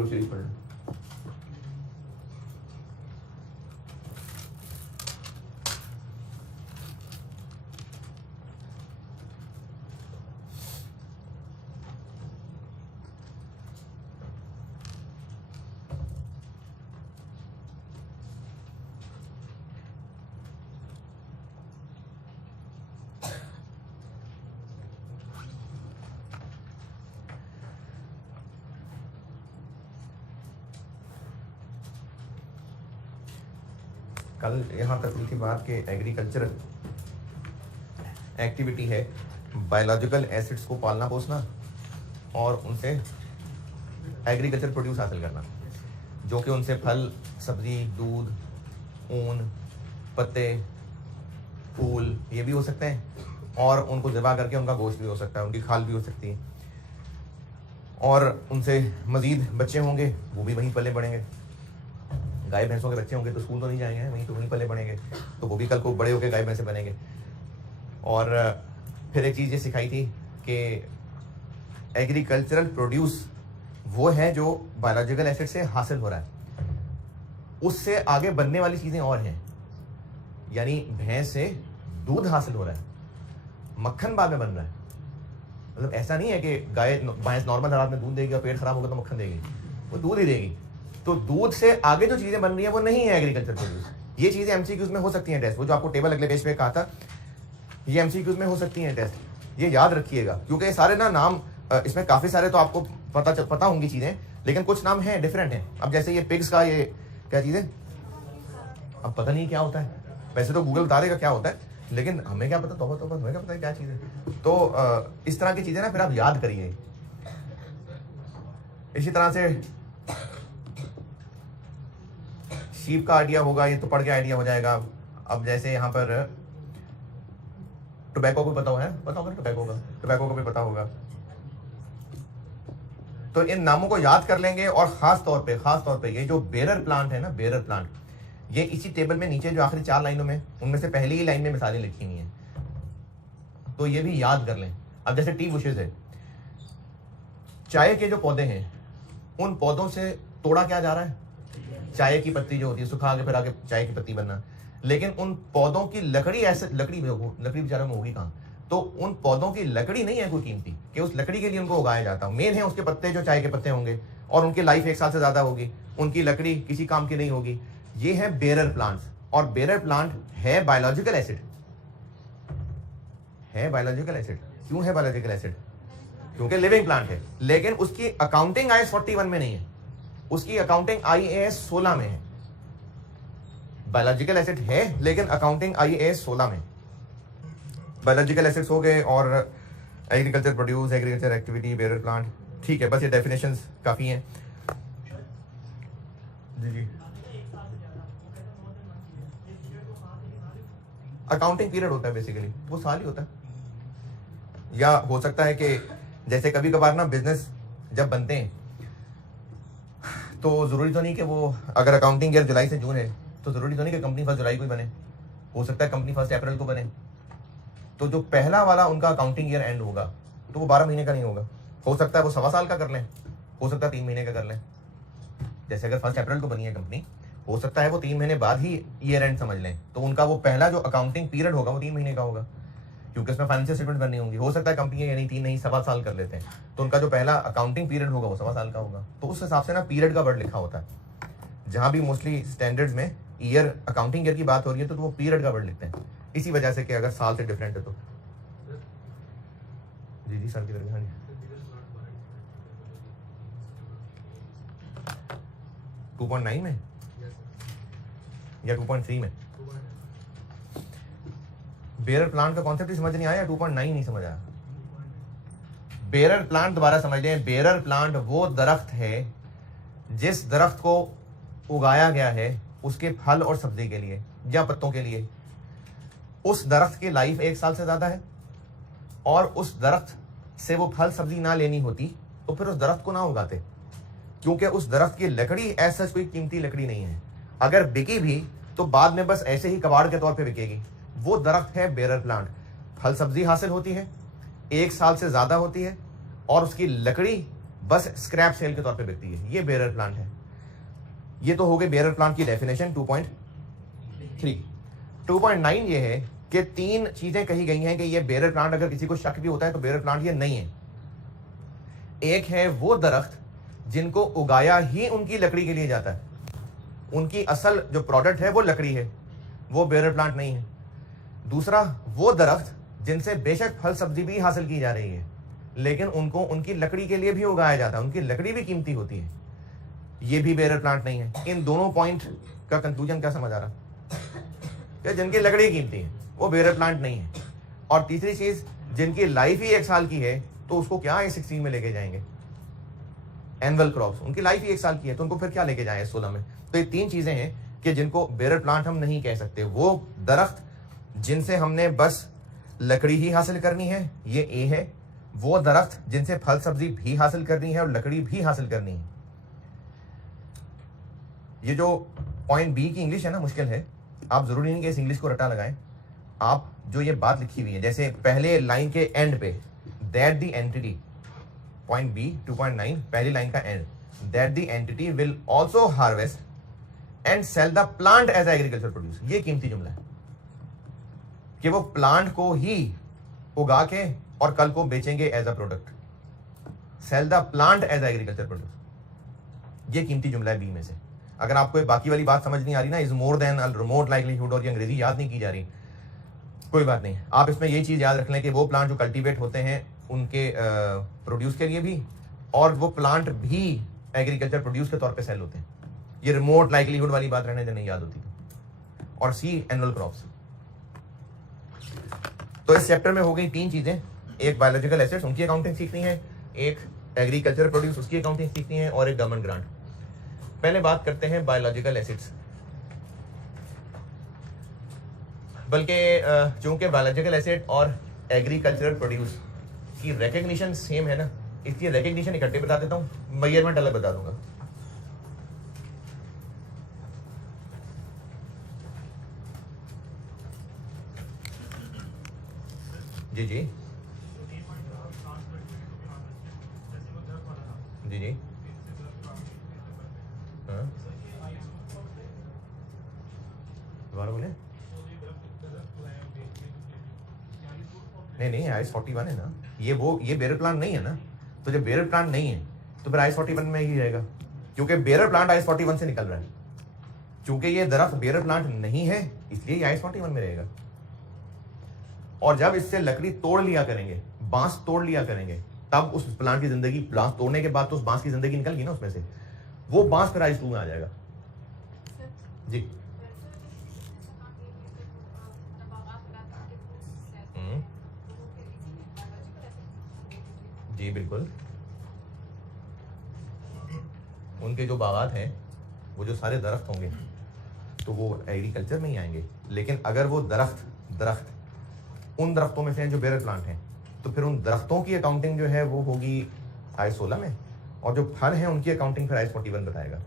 दरूद शरीफ पढ़ लो। कल यहाँ तक हुई थी बात कि एग्रीकल्चरल एक्टिविटी है बायोलॉजिकल एसिड्स को पालना पोसना और उनसे एग्रीकल्चर प्रोड्यूस हासिल करना, जो कि उनसे फल, सब्जी, दूध, ऊन, पत्ते, फूल ये भी हो सकते हैं और उनको ज़बा करके उनका गोश्त भी हो सकता है, उनकी खाल भी हो सकती है और उनसे मज़ीद बच्चे होंगे वो भी वहीं पले बढ़ेंगे। गाय भैंसों के बच्चे होंगे तो स्कूल तो नहीं जाएंगे, वहीं पले बढ़ेंगे, तो वो भी कल को बड़े होकर गाय भैंसे बनेंगे। और फिर एक चीज़ ये सिखाई थी कि एग्रीकल्चरल प्रोड्यूस वो है जो बायोलॉजिकल एसिड से हासिल हो रहा है, उससे आगे बनने वाली चीज़ें और हैं। यानी भैंस से दूध हासिल हो रहा है, मक्खन बाद में बन रहा है। मतलब ऐसा नहीं है कि भैंस नॉर्मल हालात में दूध देगी और पेट खराब होगा तो मक्खन देगी, वो दूध ही देगी। तो दूध से आगे जो चीज़ें बन रही हैं वो नहीं है एग्रीकल्चर प्रोड्यूस। ये चीज़ें एमसीक्यूज में हो सकती हैं टेस्ट, वो जो आपको टेबल अगले पेज पे कहा था, ये एमसीक्यूज में हो सकती हैं टेस्ट, ये याद रखिएगा। क्योंकि ये सारे ना नाम इसमें काफ़ी सारे तो आपको पता होंगी चीज़ें, लेकिन कुछ नाम हैं डिफरेंट हैं। अब जैसे ये पिग्स का ये क्या चीज़ है, अब पता नहीं क्या होता है, वैसे तो गूगल बता देगा क्या होता है, लेकिन हमें क्या पता, तौबा हमें क्या पता है क्या चीज़ है। तो इस तरह की चीज़ें ना फिर आप याद करिए। इसी तरह से शीप का आइडिया होगा, ये तो पढ़ के आइडिया हो जाएगा। अब जैसे यहाँ पर टोबैको को पता होगा, टोबैको को भी पता होगा। तो इन नामों को याद कर लेंगे और खास तौर पे ये जो बेरर प्लांट है ना, बेरर प्लांट, ये इसी टेबल में नीचे जो आखिरी 4 लाइनों में, उनमें से पहली ही लाइन में मिसालें लिखी हुई हैं, तो ये भी याद कर लें। अब जैसे टी बुशेस है, चाय के जो पौधे हैं उन पौधों से तोड़ा क्या जा रहा है, चाय की पत्ती जो होती है, सुखा के फिर आगे चाय की पत्ती बनना। लेकिन उन पौधों की लकड़ी ऐसे, लकड़ी बेचारों में होगी कहाँ, तो उन पौधों की लकड़ी नहीं है कोई कीमती कि उस लकड़ी के लिए उनको उगाया जाता है। मेन है उसके पत्ते, जो चाय के पत्ते होंगे और उनकी लाइफ 1 साल से ज्यादा होगी, उनकी लकड़ी किसी काम की नहीं होगी। ये है बेरर प्लांट्स, और बेरर प्लांट है बायोलॉजिकल एसिड, क्यों है बायोलॉजिकल एसिड, क्योंकि लिविंग प्लांट है। लेकिन उसकी अकाउंटिंग IAS 41 में नहीं है, उसकी अकाउंटिंग IAS 16 में है। बायोलॉजिकल एसिड है लेकिन अकाउंटिंग IAS 16 में। बायोलॉजिकल एसिड्स हो गए और agriculture produce, agriculture activity, bearer plant, ठीक है। बस ये डेफिनेशंस काफी हैं। जी अकाउंटिंग पीरियड होता है बेसिकली, वो साल ही होता है। या हो सकता है कि जैसे कभी कभार ना बिजनेस जब बनते हैं तो जरूरी तो नहीं कि वो, अगर अकाउंटिंग ईयर जुलाई से जून है तो जरूरी तो नहीं कि कंपनी 1 जुलाई को ही बने, हो सकता है कंपनी 1 अप्रैल को बने। तो जो पहला वाला उनका अकाउंटिंग ईयर एंड होगा तो वो 12 महीने का नहीं होगा, हो सकता है वो 1.25 साल का कर लें, हो सकता है 3 महीने का कर लें। जैसे अगर 1 अप्रैल को बनी है कंपनी, हो सकता है वो 3 महीने बाद ही ईयर एंड समझ लें, तो उनका वो पहला जो अकाउंटिंग पीरियड होगा वो 3 महीने का होगा, क्योंकि उसमें फाइनेंशियल स्टेटमेंट बननी होंगी। हो सकता है कंपनी यानी 3 नहीं 1.25 साल कर लेते हैं, तो उनका जो पहला अकाउंटिंग पीरियड होगा वो 1.25 साल का होगा। तो उस हिसाब से ना पीरियड का वर्ड लिखा होता है। जहां भी मोस्टली स्टैंडर्ड्स में ईयर, अकाउंटिंग ईयर की बात हो रही है तो वो पीरियड का वर्ड लिखते हैं, इसी वजह से कि अगर साल से डिफरेंट है तो। जी सर की तरफ, हाँ जी। 2.9 में या 2.3 में बेरर प्लांट का कॉन्सेप्ट ही समझ नहीं आया, 2.9 नहीं समझ आया। बेरर प्लांट दोबारा समझ लें, बेरर प्लांट वो दरख्त है जिस दरख्त को उगाया गया है उसके फल और सब्जी के लिए या पत्तों के लिए। उस दरख्त की लाइफ 1 साल से ज्यादा है और उस दरख्त से वो फल सब्जी ना लेनी होती तो फिर उस दरख्त को ना उगाते, क्योंकि उस दरख्त की लकड़ी ऐसा कोई कीमती लकड़ी नहीं है। अगर बिकी भी तो बाद में बस ऐसे ही कबाड़ के तौर पे बिकेगी। वो दरख्त है बेरर प्लांट, फल सब्जी हासिल होती है, 1 साल से ज्यादा होती है और उसकी लकड़ी बस स्क्रैप सेल के तौर पे बिकती है, ये बेरर प्लांट है। ये तो हो गई बेरर प्लांट की डेफिनेशन 2.3। 2.9 ये है कि 3 चीजें कही गई हैं कि ये बेरर प्लांट, अगर किसी को शक भी होता है तो बेरर प्लांट ये नहीं है। एक है वो दरख्त जिनको उगाया ही उनकी लकड़ी के लिए जाता है, उनकी असल जो प्रोडक्ट है वो लकड़ी है, वो बेरर प्लांट नहीं है। दूसरा वो दरख्त जिनसे बेशक फल सब्जी भी हासिल की जा रही है, लेकिन उनको उनकी लकड़ी के लिए भी उगाया जाता है, उनकी लकड़ी भी कीमती होती है, ये भी बेरर प्लांट नहीं है। इन दोनों पॉइंट का कंक्लूजन क्या समझ आ रहा? कि जिनकी लकड़ी कीमती है वो बेरर प्लांट नहीं है। और तीसरी चीज, जिनकी लाइफ ही 1 साल की है तो उसको क्या A16 में लेके जाएंगे? एनुअल क्रॉप्स, उनकी लाइफ ही 1 साल की है तो उनको फिर क्या लेके जाए S16 में? तो ये 3 चीजें हैं कि जिनको बेरर प्लांट हम नहीं कह सकते। वो दरख्त जिनसे हमने बस लकड़ी ही हासिल करनी है, ये ए है। वो दरख्त जिनसे फल सब्जी भी हासिल करनी है और लकड़ी भी हासिल करनी है। ये जो पॉइंट बी की इंग्लिश है ना, मुश्किल है, आप जरूरी नहीं कि इस इंग्लिश को रटा लगाएं। आप जो ये बात लिखी हुई है, जैसे पहले लाइन के एंड पे, that the entity, point B 2.9 पहली लाइन का end, that the entity will also harvest and sell the plant as agriculture produce, ये कीमती जुमला है कि वो प्लांट को ही उगा के और कल को बेचेंगे as a product. Sell the plant as agriculture produce, ये कीमती जुमला है बी में से। अगर आपको बाकी वाली बात समझ नहीं आ रही ना, is more than a remote livelihood, और ये अंग्रेजी याद नहीं की जा रही, कोई बात नहीं। आप इसमें ये चीज याद रख लें कि वो प्लांट जो कल्टीवेट होते हैं उनके प्रोड्यूस के लिए भी, और वो प्लांट भी एग्रीकल्चर प्रोड्यूस के तौर पे सेल होते हैं। ये रिमोट लाइवलीहुड वाली बात रहने नहीं याद होती। और सी एनुअल क्रॉप्स। तो इस चैप्टर में हो गई 3 चीजें, एक बायोलॉजिकल एसेट्स उनकी अकाउंटिंग सीखनी है, एक एग्रीकल्चर प्रोड्यूस उसकी अकाउंटिंग सीखनी है, और एक गवर्नमेंट ग्रांट। पहले बात करते हैं बायोलॉजिकल एसिड्स। बल्कि चूंकि बायोलॉजिकल एसिड और एग्रीकल्चरल प्रोड्यूस की रिकग्निशन सेम है ना, इसलिए रिकग्निशन इकट्ठे बता देता हूं, मेजरमेंट अलग बता दूंगा। जी जी जी जी हाँ दोबारा बोले। नहीं IS41 है ना, ये बेरर प्लांट नहीं है ना। तो जब बेरर प्लांट नहीं है तो फिर IS41 में ही रहेगा, क्योंकि बेरर प्लांट IS41 से निकल रहा है। चूंकि ये दरख्त बेरर प्लांट नहीं है इसलिए ये IS41 में रहेगा। और जब इससे लकड़ी तोड़ लिया करेंगे, बांस तोड़ लिया करेंगे, तब उस प्लांट की जिंदगी, बांस तोड़ने के बाद तो उस बांस की जिंदगी निकल गई ना उसमें से, वो बांस फिर IS2 में आ जाएगा। जी जी बिल्कुल, उनके जो बागात हैं, वो जो सारे दरख्त होंगे तो वो एग्रीकल्चर में ही आएंगे। लेकिन अगर वो दरख्त उन दरख्तों में से हैं जो बेरर प्लांट हैं, तो फिर उन दरख्तों की अकाउंटिंग जो है वो होगी IS16 में, और जो फल हैं उनकी अकाउंटिंग फिर IS41 बताएगा।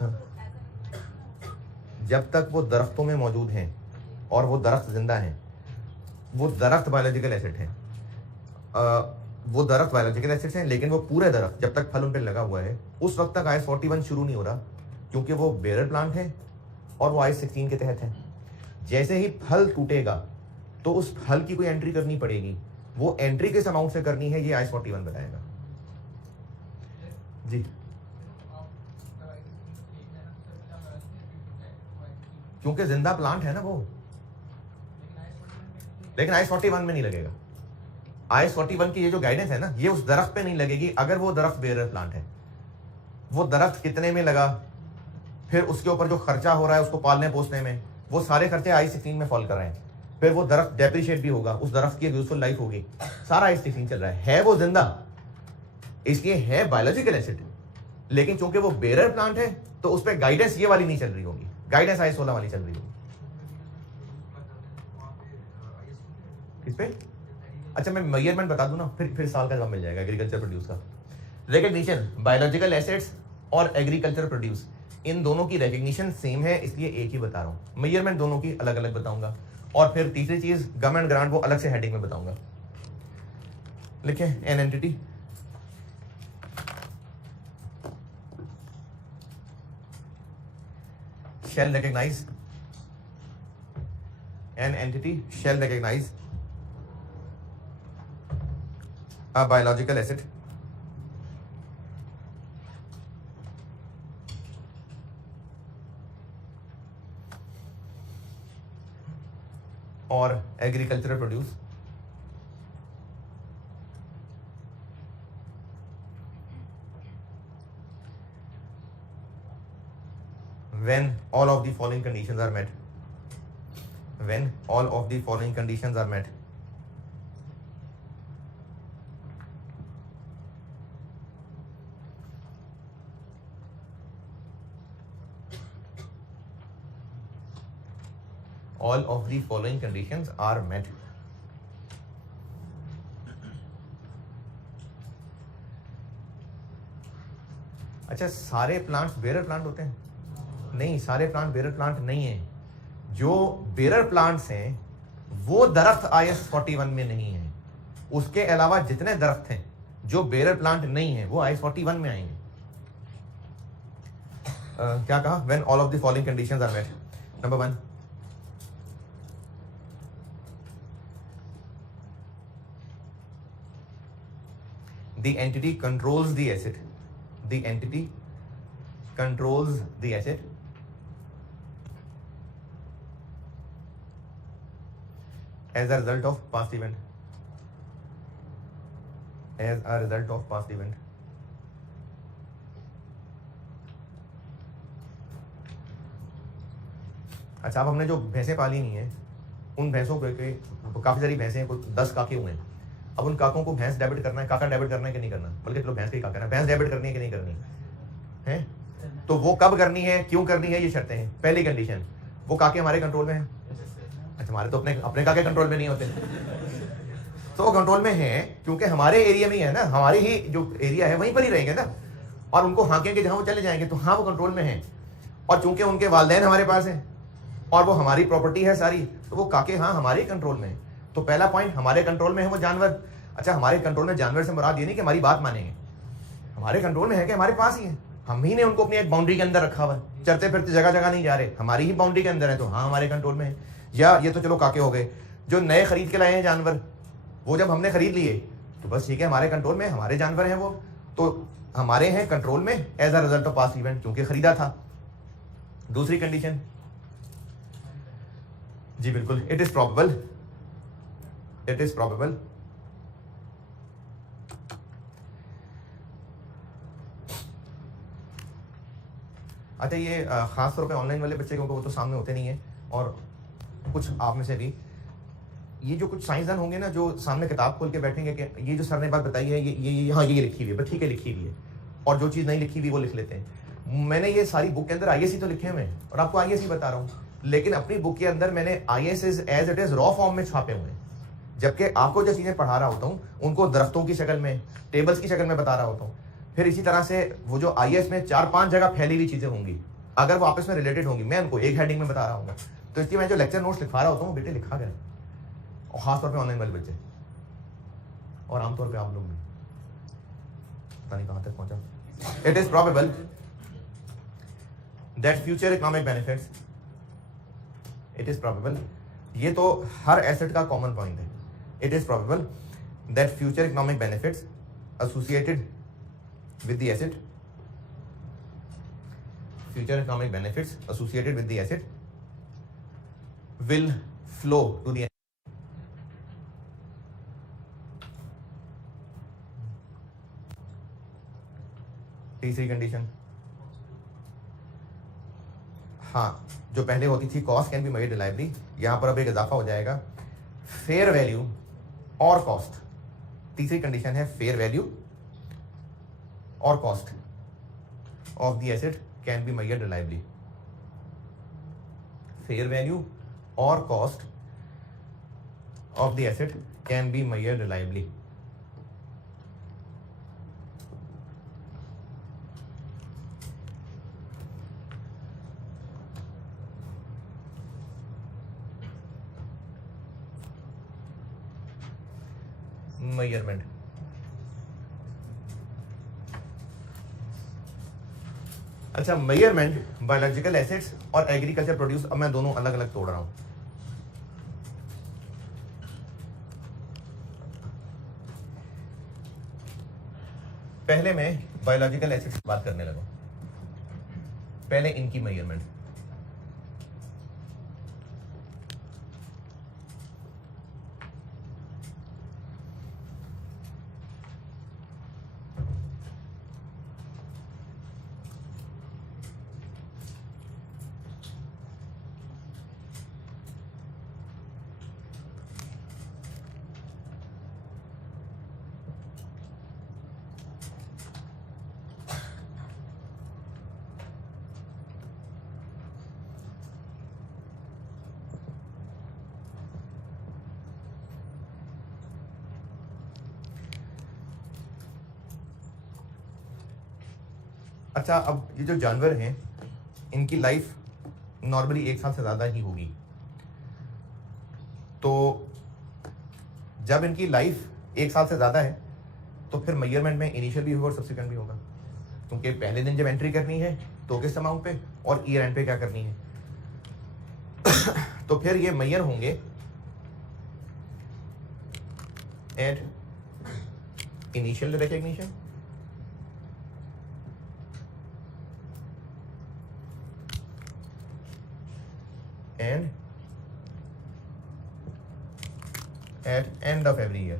हाँ। जब तक वो दरख्तों में मौजूद हैं और वो दरख्त जिंदा हैं, वो दरख्त बायोलॉजिकल एसेट हैं। वो दरख्त बायोलॉजिकल एसेट्स हैं, लेकिन वो पूरे दरख्त जब तक फल उन पर लगा हुआ है उस वक्त तक IS41 शुरू नहीं हो रहा, क्योंकि वो बेरर प्लांट है और वो IS16 के तहत है। जैसे ही फल टूटेगा तो उस फल की कोई एंट्री करनी पड़ेगी, वो एंट्री किस अमाउंट से करनी है ये IS41 बताएगा। जी क्योंकि जिंदा प्लांट है ना वो, लेकिन IS41 में नहीं लगेगा। IS41 की ये जो गाइडेंस है ना, ये उस दरख्त पे नहीं लगेगी अगर वो दरख्त बेरर प्लांट है। वो दरख्त कितने में लगा, फिर उसके ऊपर जो खर्चा हो रहा है उसको पालने पोसने में, वो सारे खर्चे IS16 में फॉल कर रहे हैं। फिर वो दरख्त डेप्रिशिएट भी होगा, उस दरख्त की एक यूजफुल लाइफ होगी, सारा IS16 चल रहा है वो जिंदा, इसलिए है बायोलॉजिकल एसिड। लेकिन चूंकि वो बेरर प्लांट है तो उस पर गाइडेंस ये वाली नहीं चल रही होगी, गाइडेंस IS16 वाली चल रही होगी। किस पे? अच्छा मैं मेजरमेंट बता दूं ना, फिर साल का जवाब मिल जाएगा एग्रीकल्चर प्रोड्यूस का। रिकग्निशन बायोलॉजिकल एसेट्स और एग्रीकल्चर प्रोड्यूस, इन दोनों की रिकग्निशन सेम है, इसलिए एक ही बता रहा हूं। मेजरमेंट दोनों की अलग अलग बताऊंगा, और फिर तीसरी चीज गवर्नमेंट ग्रांट वो अलग से हेडिंग में बताऊंगा। लिखें an entity shall recognize an entity shall recognize a biological asset or agricultural produce when all of the following conditions are met. When all of the following conditions are met. All of the following conditions are met. अच्छा, सारे plants bearer plant होते हैं? नहीं, सारे plant bearer plant नहीं है। जो bearer plants हैं वो दरख्त IS 41 में नहीं है। उसके अलावा जितने दरख्त हैं जो बेरर प्लांट नहीं है वो IS 41 में आएंगे। क्या कहा? When all of the following conditions are met. Number 1, the entity controls the asset. The entity controls the asset as a result of past event. As a result of past event. अच्छा, अब हमने जो भैंसें पाली नहीं है उन भैंसों के काफी सारी भैंसें, कुछ 10 काके हुए हैं। अब उन काकों को भैंस डेबिट करना है, काका डेबिट करना है कि नहीं करना, बल्कि चलो भैंस का ही काका है, भैंस डेबिट करनी है कि नहीं करनी है? तो वो कब करनी है, क्यों करनी है, ये शर्तें हैं। पहली कंडीशन, वो काके हमारे कंट्रोल में हैं। अच्छा, हमारे तो अपने काके कंट्रोल में नहीं होते, तो वो कंट्रोल में है क्योंकि हमारे एरिया में ही है ना, हमारे ही जो एरिया है वहीं पर ही रहेंगे ना, और उनको हाँकेंगे जहां वो चले जाएंगे, तो हाँ वो कंट्रोल में है। और चूंकि उनके वालिदैन हमारे पास हैं और वो हमारी प्रॉपर्टी है सारी, तो वो काके हाँ हमारे कंट्रोल में है। तो पहला पॉइंट, हमारे कंट्रोल में है वो जानवर। अच्छा, हमारे कंट्रोल में जानवर से मुराद ये नहीं कि हमारी बात मानेंगे, हमारे कंट्रोल में है कि हमारे पास ही है, हम ही ने उनको अपनी एक बाउंड्री के अंदर रखा हुआ है, चलते फिरते जगह जगह नहीं जा रहे, हमारी ही बाउंड्री के अंदर है, तो हाँ हमारे कंट्रोल में है। या ये तो चलो काके हो गए। जो नए खरीद के लाए हैं जानवर, वो जब हमने खरीद लिए तो बस ठीक है, हमारे कंट्रोल में, हमारे जानवर हैं वो, तो हमारे हैं कंट्रोल में as a result of past event, क्योंकि खरीदा था। दूसरी कंडीशन, जी बिल्कुल, it is probable, it is probable अच्छा, ये खास तौर पे ऑनलाइन वाले बच्चे, क्योंकि वो तो सामने होते नहीं है, और कुछ आप में से भी ये जो कुछ साइंसदान होंगे ना, जो सामने किताब खोल के बैठेंगे कि ये जो सर ने बात बताई है ये हाँ ये लिखी हुई है, बस ठीक है लिखी हुई है, और जो चीज़ नहीं लिखी हुई वो लिख लेते हैं। मैंने ये सारी बुक के अंदर IAC तो लिखे हुए हैं और आपको IAC बता रहा हूँ, लेकिन अपनी बुक के अंदर मैंने IAS as it is raw form में छापे हुए हैं, जबकि आपको जो चीज़ें पढ़ा रहा होता हूँ उनको दरख्तों की शक्ल में, टेबल्स की शक्ल में बता रहा होता हूँ। फिर इसी तरह से वो जो IAS में 4-5 जगह फैली हुई चीज़ें होंगी, अगर वो आपस में रिलेटेड होंगी, मैं उनको एक हेडिंग में बता रहा हूँ। तो इसलिए मैं जो लेक्चर नोट्स लिखवा रहा होता हूँ बेटे लिखा गया, और खासतौर पे ऑनलाइन वाले बच्चे, और आमतौर पे आप लोग भी, पता नहीं कहाँ तक पहुंचा। It is probable that future economic benefits, it is probable, ये तो हर एसेट का कॉमन पॉइंट है। It is probable that future economic benefits associated with the asset, future economic benefits associated with the asset will flow to the तीसरी condition, हाँ जो पहले होती थी cost can be made reliably, यहां पर अब एक इजाफा हो जाएगा, फेयर वैल्यू और कॉस्ट। तीसरी कंडीशन है फेयर वैल्यू और cost of the asset can be measured reliably. Fair value और cost of the asset can be measured reliably. Measurement, अच्छा, मेजरमेंट बायोलॉजिकल एसेट्स और एग्रीकल्चर प्रोड्यूस, अब मैं दोनों अलग अलग तोड़ रहा हूं। पहले मैं बायोलॉजिकल एसेट्स की बात करने लगा, पहले इनकी मेजरमेंट। अच्छा, अब ये जो जानवर हैं इनकी लाइफ नॉर्मली 1 साल से ज़्यादा ही होगी, तो जब इनकी लाइफ 1 साल से ज़्यादा है तो फिर मेजरमेंट में इनिशियल भी होगा और सब्सिक्वेंट भी होगा, क्योंकि पहले दिन जब एंट्री करनी है तो किस अमाउंट पे और ईयर एंड पे क्या करनी है। तो फिर ये मेजर होंगे at initial recognition and at end of every year.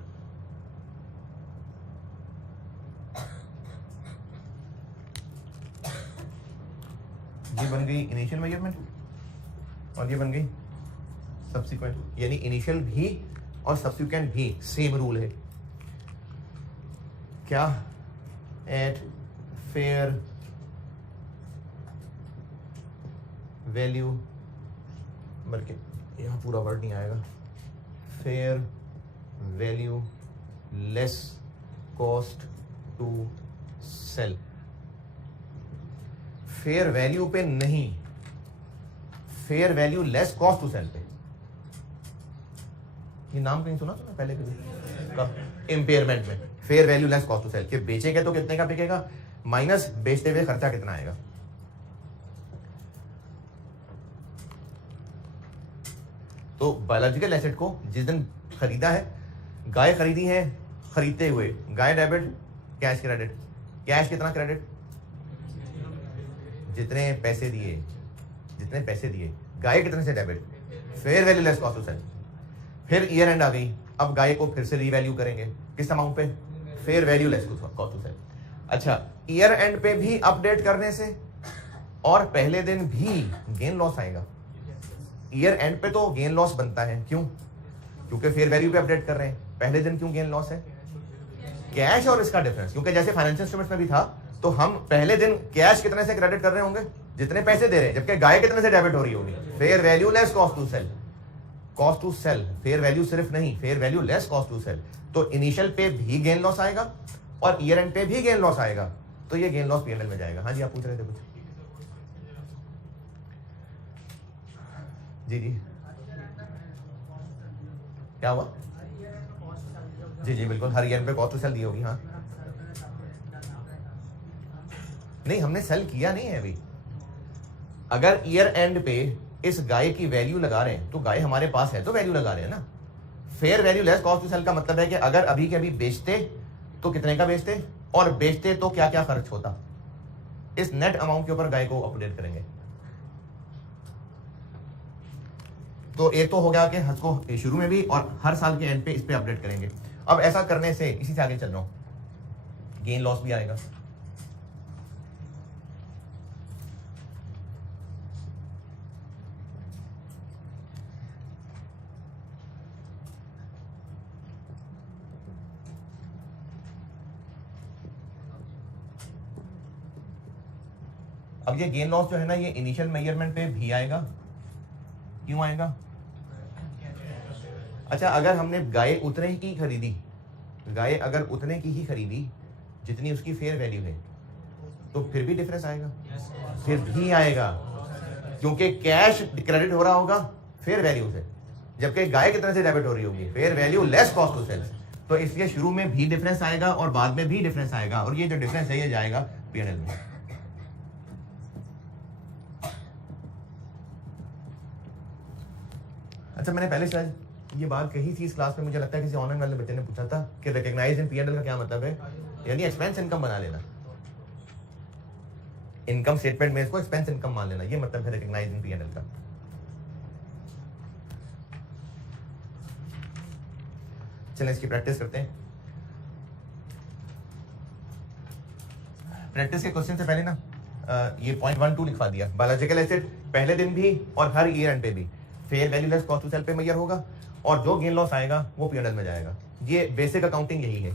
ये बन गई इनिशियल मेजरमेंट और ये बन गई सब्सिक्वेंट, यानी इनिशियल भी और सब्सिक्वेंट भी सेम रूल है। क्या? एट फेयर वैल्यू, बल्कि यहाँ पूरा वर्ड नहीं आएगा, fair value less cost to sell. Fair value पे नहीं, fair value less cost to sell पे। ये नाम कहीं सुना था पहले कभी? कब? इम्पेयरमेंट में fair value less cost to sell, कि बेचेंगे तो कितने का बिकेगा माइनस बेचते हुए खर्चा कितना आएगा। तो बायोलॉजिकल एसेट को जिस दिन खरीदा है, गाय खरीदी है, खरीदते हुए गाय डेबिट, कैश क्रेडिट। कैश कितना क्रेडिट? जितने पैसे दिए, जितने पैसे दिए। गाय कितने से debit? Fair value less cost to sell. फिर ईयर एंड आ गई, अब गाय को फिर से रीवैल्यू करेंगे किस अमाउंट पे? Fair value less cost to sell. अच्छा, ईयर एंड पे भी अपडेट करने से और पहले दिन भी गेन लॉस आएगा। ईयर एंड पे तो गेन लॉस बनता है, क्यों? क्योंकि फेयर वैल्यू पे अपडेट कर रहे हैं। पहले दिन क्यों गेन लॉस है? कैश और इसका डिफरेंस, क्योंकि जैसे फाइनेंशियल इंस्ट्रूमेंट्स में भी था, तो हम पहले दिन कैश कितने से क्रेडिट कर रहे होंगे? जितने पैसे दे रहे हैं, जबकि गाय कितने से डेबिट हो रही होगी? Fair value less cost to sell. Cost to sell, fair value सिर्फ नहीं, fair value less cost to sell. तो इनिशियल पे भी गेन लॉस आएगा और ईयर एंड पे भी गेन लॉस आएगा, तो ये गेन लॉस पीएनएल में जाएगा। हाँ जी, आप पूछ रहे थे कुछ? जी जी, क्या हुआ? जी जी बिल्कुल, हर ईयर पे कॉस्ट टू सेल दी होगी। हाँ, नहीं, हमने सेल किया नहीं है अभी। अगर ईयर एंड पे इस गाय की वैल्यू लगा रहे हैं तो गाय हमारे पास है तो वैल्यू लगा रहे हैं ना। Fair value less cost to sell का मतलब है कि अगर अभी के अभी बेचते तो कितने का बेचते और बेचते तो क्या क्या खर्च होता, इस नेट अमाउंट के ऊपर गाय को अपडेट करेंगे। तो एक तो हो गया कि हज को शुरू में भी और हर साल के एंड पे इस पे अपडेट करेंगे। अब ऐसा करने से, इसी से आगे चल रहा हूं, गेन लॉस भी आएगा। अब ये गेन लॉस जो है ना, ये इनिशियल मेजरमेंट पे भी आएगा। क्यों आएगा? अच्छा, अगर हमने गाय उतने ही की खरीदी, गाय अगर उतने की ही खरीदी जितनी उसकी फेयर वैल्यू है, तो फिर भी डिफरेंस आएगा। फिर भी आएगा, क्योंकि कैश क्रेडिट हो रहा होगा फेयर वैल्यू से, जबकि गाय कितने से डेबिट हो रही होगी? Fair value less cost to sell. तो इसलिए शुरू में भी डिफरेंस आएगा और बाद में भी डिफरेंस आएगा, और ये जो डिफरेंस है ये जाएगा पीएनएल में। अच्छा, मैंने पहले शायद ये बात कही थी इस क्लास में, मुझे लगता है किसी ऑनलाइन वाले बच्चे ने पूछा था कि रिकॉग्नाइज इन P&L का क्या मतलब है, यानी एक्सपेंस इनकम बना लेना, इनकम स्टेटमेंट में इसको एक्सपेंस इनकम मान लेना, ये मतलब है रिकॉग्नाइज इन P&L का। चलें इसकी प्रैक्टिस करते हैं। प्रैक्टिस के क्वेश्चन से पहले ना ये पॉइंट 1-2 लिखवा दिया। बायोलॉजिकल एसेट पहले दिन भी और हर ईयर एंड पे भी fair value less cost to sell पे मेजर होगा, और जो गेन लॉस आएगा वो P&L में जाएगा। ये बेसिक अकाउंटिंग यही है।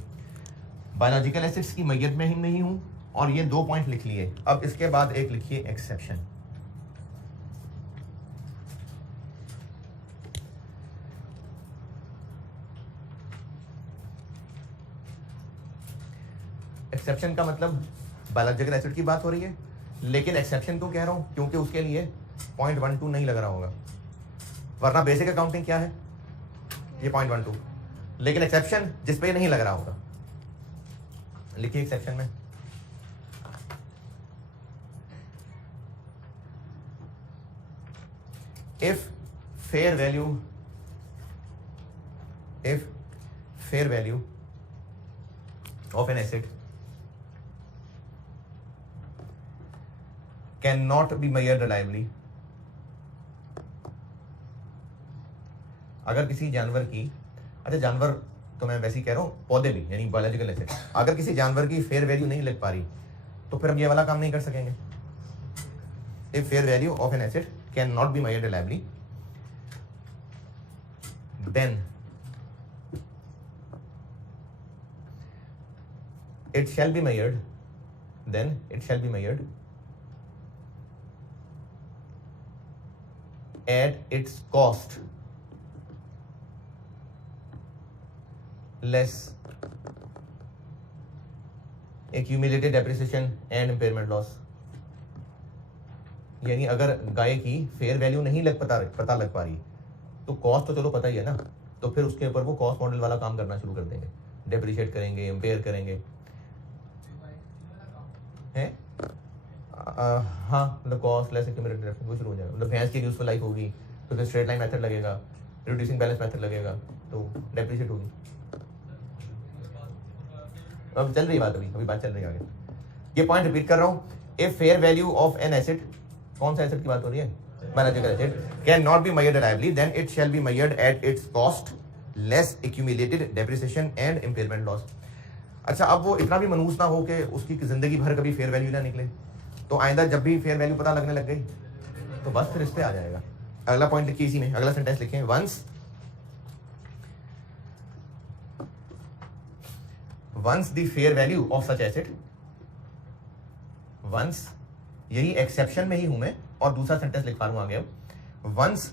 बायोलॉजिकल एसेट्स की मैयत में ही नहीं हूं, और ये 2 पॉइंट लिख लिए। अब इसके बाद एक लिखिए एक्सेप्शन। एक्सेप्शन का मतलब बायोलॉजिकल एसिड की बात हो रही है, लेकिन एक्सेप्शन क्यों कह रहा हूं, क्योंकि उसके लिए पॉइंट 1-2 नहीं लग रहा होगा, वरना बेसिक अकाउंटिंग क्या है, ये पॉइंट 1-2, लेकिन एक्सेप्शन जिस पे नहीं लग रहा होगा। लिखिए एक्सेप्शन में if fair value of an asset can not be measured reliably, अगर किसी जानवर की, अच्छा जानवर तो मैं वैसे ही कह रहा हूँ, पौधे भी यानी बायोलॉजिकल एसेट, अगर किसी जानवर की फेयर वैल्यू नहीं लग पा रही तो फिर हम ये वाला काम नहीं कर सकेंगे। If fair value of an asset can not be measured reliably, then it shall be measured at its cost less accumulated depreciation and impairment loss। यानी अगर गाय की फेयर वैल्यू नहीं पता लग पा रही तो कॉस्ट तो चलो पता ही है ना, तो फिर उसके ऊपर वो कॉस्ट मॉडल वाला काम करना शुरू कर देंगे, डेप्रिशिएट करेंगे, इम्पेयर करेंगे, हैं? हाँ, मतलब कॉस्ट लेस एक्यूमुलेटेड वो शुरू हो जाएगा। मतलब भैंस की यूजफुल लाइफ होगी तो फिर स्ट्रेट लाइन मेथड लगेगा, रिड्यूसिंग बैलेंस मेथड लगेगा, तो डेप्रिशिएट होगी। अब चल रही बात, अभी बात चल रही है आगे। ये पॉइंट रिपीट कर रहा हूँ, if fair value of an asset, कौन सा एसेट की बात हो रही है, biological asset, can not be measured reliably, then it shall be measured at its cost less accumulated depreciation and impairment loss। अच्छा, अब वो इतना भी मनूस ना हो कि उसकी जिंदगी भर कभी फेयर वैल्यू ना निकले, तो आइंदा जब भी फेयर वैल्यू पता लगने लग गई तो बस फिर इस पे आ जाएगा। अगला पॉइंट लिखिए, इसी में अगला सेंटेंस लिखें, once the fair value of such asset, once, यही एक्सेप्शन में ही हूं मैं, और दूसरा सेंटेंस लिख पा रहा हूं आगे। अब once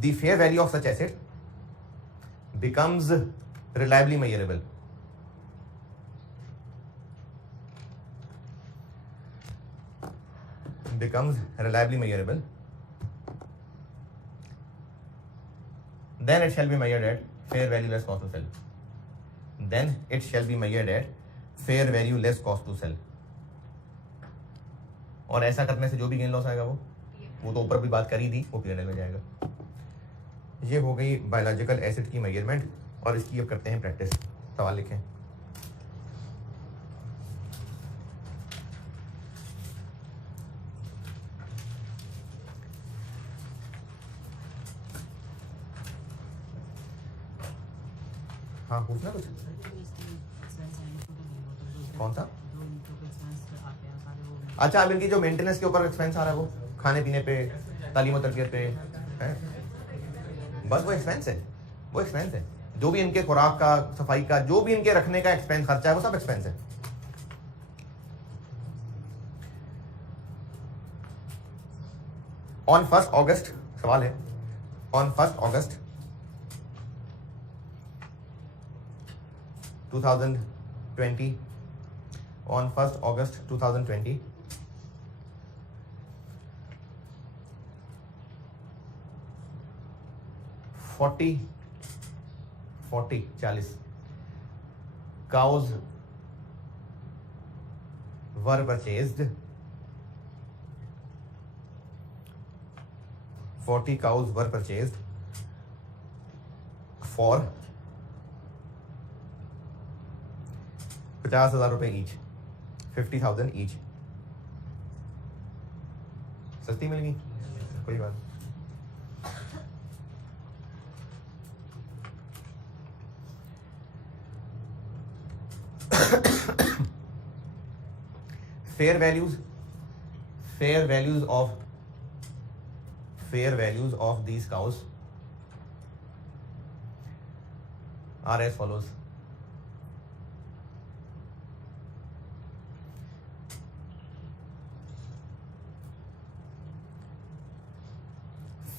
the fair value of such asset becomes reliably measurable, then it shall be measured at fair value less cost to sell, then it shall be measured at fair value less cost to sell। और ऐसा करने से जो भी gain loss आएगा वो तो ऊपर भी बात करी थी, वो P&L में जाएगा। ये हो गई बायोलॉजिकल एसिड की मेजरमेंट, और इसकी अब करते हैं प्रैक्टिस। सवाल लिखें। हाँ, पूछना कुछ, कौन सा? अच्छा, अब इनकी जो मेंटेनेंस के ऊपर एक्सपेंस आ रहा है, वो खाने पीने पे, तालीम और तरबियत पे है, बस वो एक्सपेंस है। जो भी इनके खुराक का, सफाई का, जो भी इनके रखने का एक्सपेंस खर्चा है, वो सब एक्सपेंस है। ऑन 1 अगस्त, सवाल है, on 1 August 2020, on 1st August 2020, forty cows were purchased 40 cows were purchased for 50,000 रुपए ईच, 50,000 ईच। सस्ती मिल गई, कोई बात। fair values of these cows are as follows.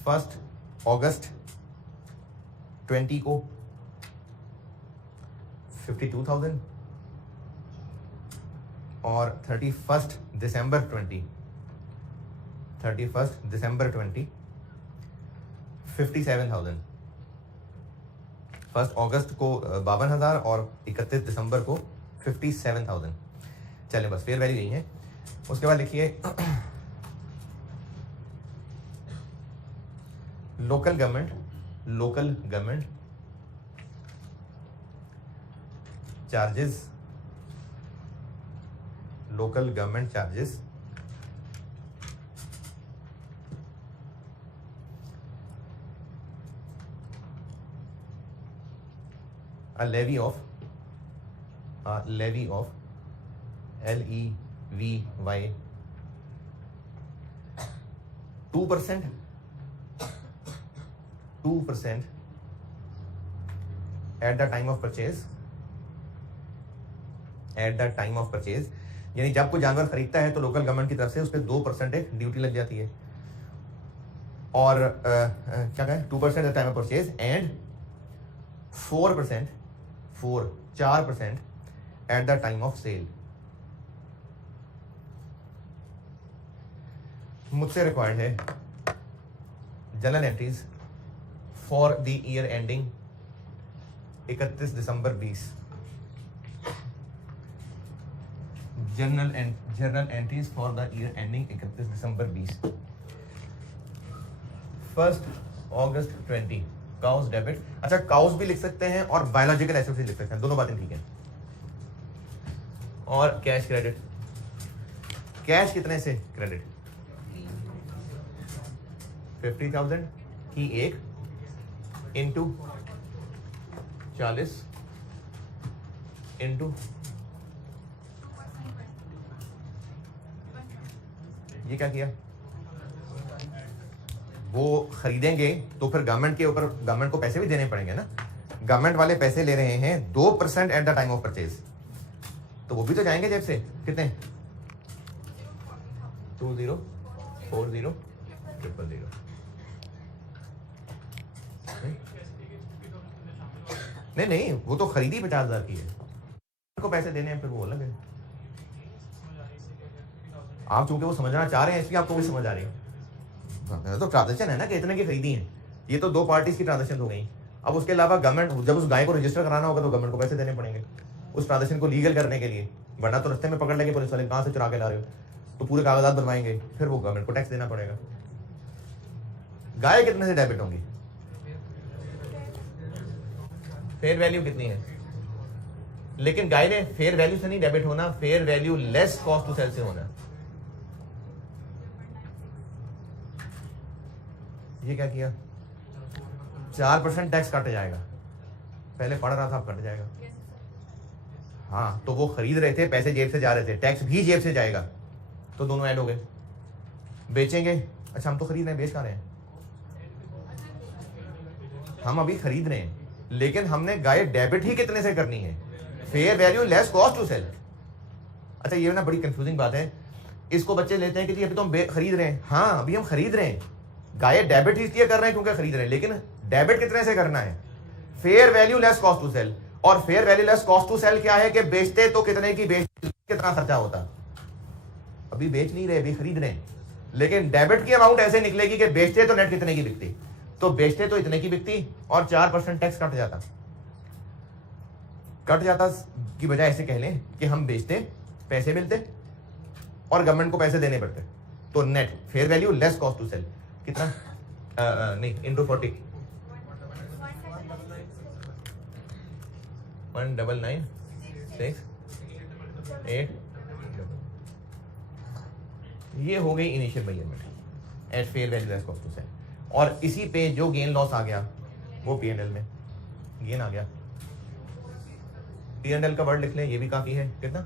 First August 20 को 52,000 और 31 दिसंबर 20 57,000। फर्स्ट अगस्त को 52,000 और 31 दिसंबर को 57,000। चले बस फेयर वैल्यू यही है। उसके बाद लिखिए local government charges a levy of LEVY 2% at the time of purchase, यानी जब कोई जानवर खरीदता है तो लोकल गवर्नमेंट की तरफ से उस पर 2% एक ड्यूटी लग जाती है। और क्या कहें 2% at the time of purchase and 4% at the time of sale. मुझसे रिक्वायर्ड है journal entries for the year ending 31 December 20। Journal entries for the year ending 31 December 20। 1 अगस्त 20 काउस डेबिट। अच्छा काउस भी लिख सकते हैं और बायोलॉजिकल एसेट्स भी लिख सकते हैं, दोनों बातें ठीक है। और कैश क्रेडिट, कैश कितने से क्रेडिट 50,000 की एक इंटू 40 इंटू ये क्या किया, वो खरीदेंगे तो फिर गवर्नमेंट के ऊपर गवर्नमेंट को पैसे भी देने पड़ेंगे ना। गवर्नमेंट वाले पैसे ले रहे हैं 2% at the time of purchase, तो वो भी तो जाएंगे जेब से। कितने 2040 000। नहीं वो तो खरीदी 50,000 की है, को पैसे देने हैं फिर वो अलग है। आप चूंकि वो समझना चाह रहे हैं इसलिए आपको भी समझ आ रही है। तो ट्रांजेक्शन है ना कि इतने की खरीदी है, ये तो दो पार्टीज की ट्रांजेक्शन हो गई। अब उसके अलावा गवर्नमेंट जब उस गाय को रजिस्टर कराना होगा तो गवर्नमेंट को पैसे देने पड़ेंगे उस ट्रांजेक्शन को लीगल करने के लिए, वरना तो रास्ते में पकड़ लेंगे पुलिस वाले, कहाँ से चुरा के ला रहे हो, तो पूरे कागजात बनवाएंगे, फिर वो गवर्नमेंट को टैक्स देना पड़ेगा। गाय कितने से डेबिट होंगी, फेयर वैल्यू कितनी है, लेकिन गाय ने फेयर वैल्यू से नहीं डेबिट होना, fair value less cost to sell से होना। ये क्या किया 4% टैक्स काट जाएगा, पहले पढ़ रहा था अब कट जाएगा। हाँ तो वो खरीद रहे थे, पैसे जेब से जा रहे थे, टैक्स भी जेब से जाएगा, तो दोनों ऐड हो गए। बेचेंगे, अच्छा हम तो खरीद रहे हैं, बेच कहाँ रहे हैं, हम अभी खरीद रहे हैं, लेकिन हमने गाय डेबिट ही कितने से करनी है, fair value less cost to sell. अच्छा ये ना बड़ी कंफ्यूजिंग बात है, इसको बच्चे लेते हैं कि जी अभी तो हम खरीद रहे हैं। हाँ अभी हम खरीद रहे हैं, गाय डेबिट इसलिए कर रहे हैं क्योंकि खरीद रहे हैं, लेकिन डेबिट कितने से करना है, fair value less cost to sell. और fair value less cost to sell क्या है कि बेचते तो कितने की, कितना खर्चा होता, अभी बेच नहीं रहे, अभी खरीद रहे हैं, लेकिन डेबिट की अमाउंट ऐसे निकलेगी कि बेचते तो नेट कितने की बिकती, तो बेचते तो इतने की बिकती और 4% टैक्स कट जाता की बजाय ऐसे कह लें कि हम बेचते, पैसे मिलते और गवर्नमेंट को पैसे देने पड़ते, तो net fair value less cost to sell कितना नहीं इंटू 40 1996 ये हो गई initial measurement at fair value less cost to sell. और इसी पे जो गेन लॉस आ गया वो P&L में गेन आ गया। P&L का वर्ड लिख लें, ये भी काफी है। कितना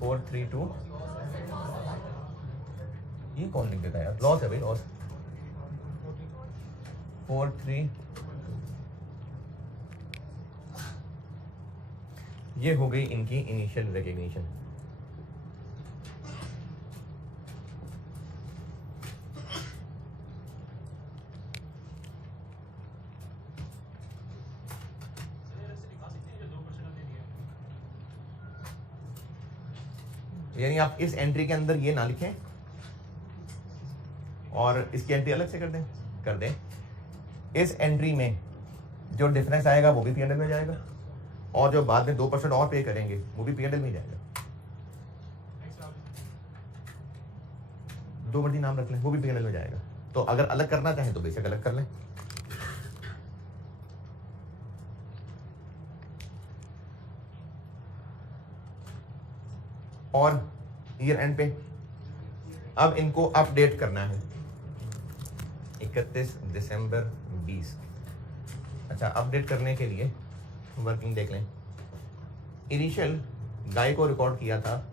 432, ये कौन लिख देता है यार, लॉस है भाई, लॉस 43। ये हो गई इनकी इनिशियल रिकग्निशन। यानी आप इस एंट्री के अंदर ये ना लिखें और इसकी एंट्री अलग से कर दें। इस एंट्री में जो डिफरेंस आएगा वो भी P&L में जाएगा और जो बाद में 2% और पे करेंगे वो भी P&L में जाएगा। दो मर्जी नाम रख लें, वो भी P&L में जाएगा। तो अगर अलग करना चाहें तो बेशक अलग कर लें। और ईयर एंड पे अब इनको अपडेट करना है 31 दिसंबर 20। अच्छा, अपडेट करने के लिए वर्किंग देख लें। इनिशियल गाय को रिकॉर्ड किया था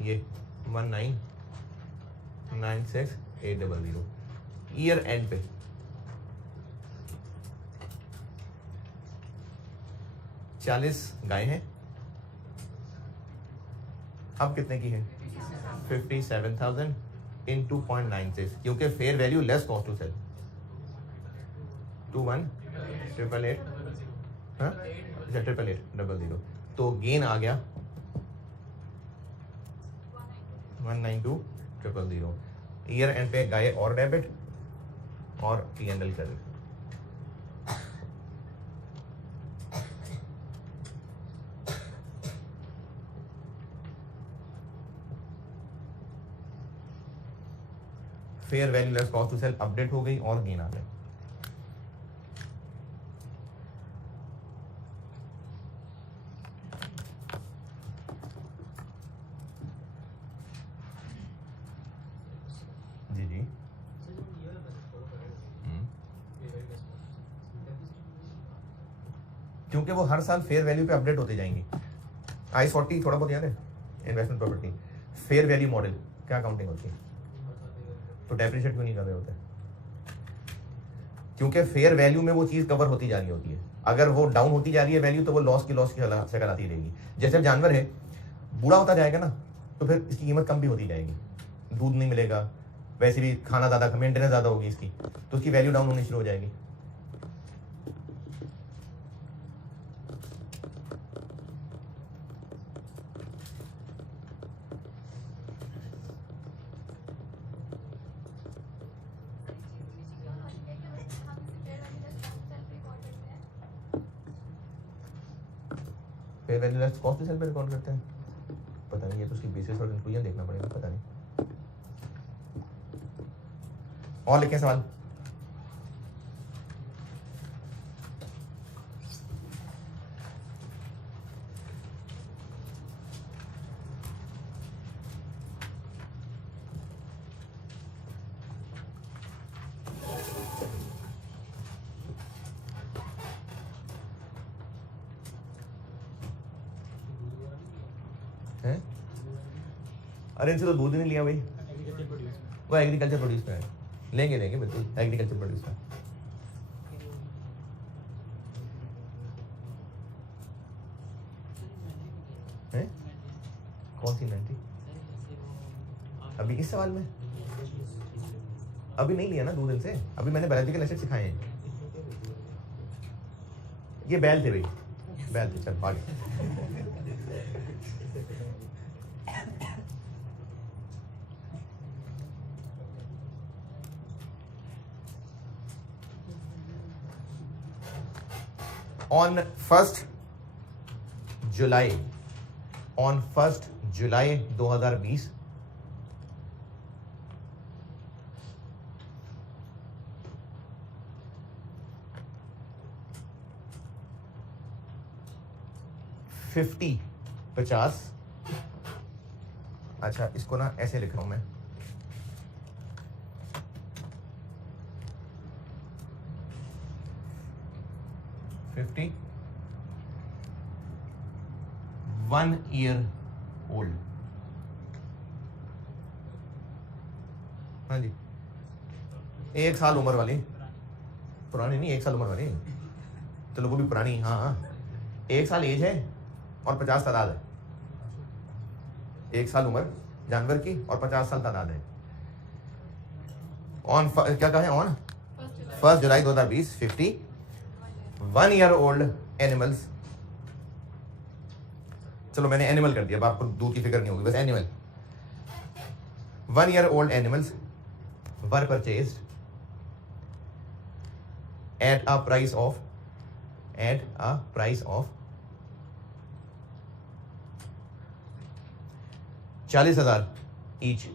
ये 1996,800। ईयर एंड पे चालीस गाय हैं। अब कितने की है 57,000 इन 2.96 क्योंकि fair value less cost to sell 21,888 88800। तो गेन आ गया 192,000। ईयर एंड पे गाय और डेबिट और P&L credit. Fair value less cost to sell update हो गई और गेन आ गया। जी जी क्योंकि वो हर साल फेयर वैल्यू पे अपडेट होते जाएंगे। I40 थोड़ा बहुत याद है, investment property fair value model क्या अकाउंटिंग होती है, तो डेप्रिशिएट क्यों नहीं कर रहे होते? क्योंकि फेयर वैल्यू में वो चीज कवर होती जा रही होती है। अगर वो डाउन होती जा रही है वैल्यू तो वो लॉस की शक्ल आती रहेगी। जैसे जानवर है बूढ़ा होता जाएगा ना तो फिर इसकी कीमत कम भी होती जाएगी, दूध नहीं मिलेगा, वैसे भी खाना ज्यादा, मेंटेनेंस ज्यादा होगी इसकी, तो उसकी वैल्यू डाउन होनी शुरू हो जाएगी। Fair value less cost to sell पे रिकॉर्ड करते हैं, पता नहीं, ये तो उसकी बेसिस और इंक्लूजन देखना पड़ेगा, पता नहीं। और लिखें सवाल। है अरे इनसे तो दूध ही नहीं लिया भाई, वो एग्रीकल्चर प्रोड्यूस का है। लेंगे बिल्कुल एग्रीकल्चर प्रोड्यूस का। है कौन सी इन्वेंट्री? अभी इस सवाल में अभी नहीं लिया ना दूध इनसे, अभी मैंने बायोलॉजिकल एसिड सिखाए हैं। ये बैल थे भाई, बैल थे। चल भाग। On 1st जुलाई 2020 50 50। अच्छा इसको ना ऐसे लिख रहा हूं मैं, $50 1 year old। हाँ जी, 1 साल उम्र वाली, पुरानी नहीं, 1 साल उम्र वाली, चलो वो भी पुरानी, हाँ हाँ, 1 साल एज है और 50 तादाद है। 1 साल उम्र जानवर की और 50 साल तादाद है। ऑन क्या कहा है, on 1 July 2020 50 1 year old animals, चलो मैंने एनिमल कर दिया, अब आपको दूध की फिक्र नहीं होगी, बस animal. 1 year old animals were purchased at a price of 40,000 each,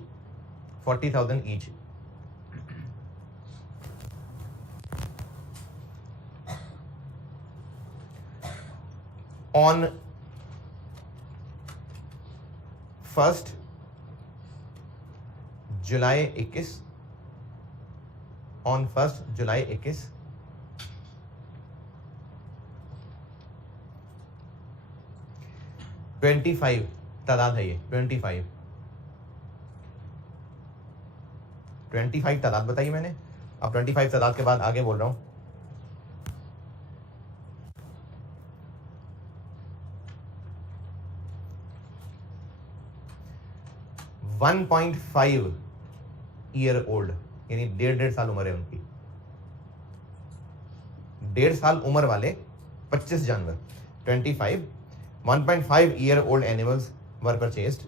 40,000 each। on 1 July 21, on 1 जुलाई 21 25 तादाद है ये, 25 तादाद बताई मैंने। अब 25 तादाद के बाद आगे बोल रहा हूं, $1.5 ईयर ओल्ड, यानी 1.5 साल उम्र है उनकी, 1.5 साल उम्र वाले 25 जानवर, 25 1.5 year old animals were purchased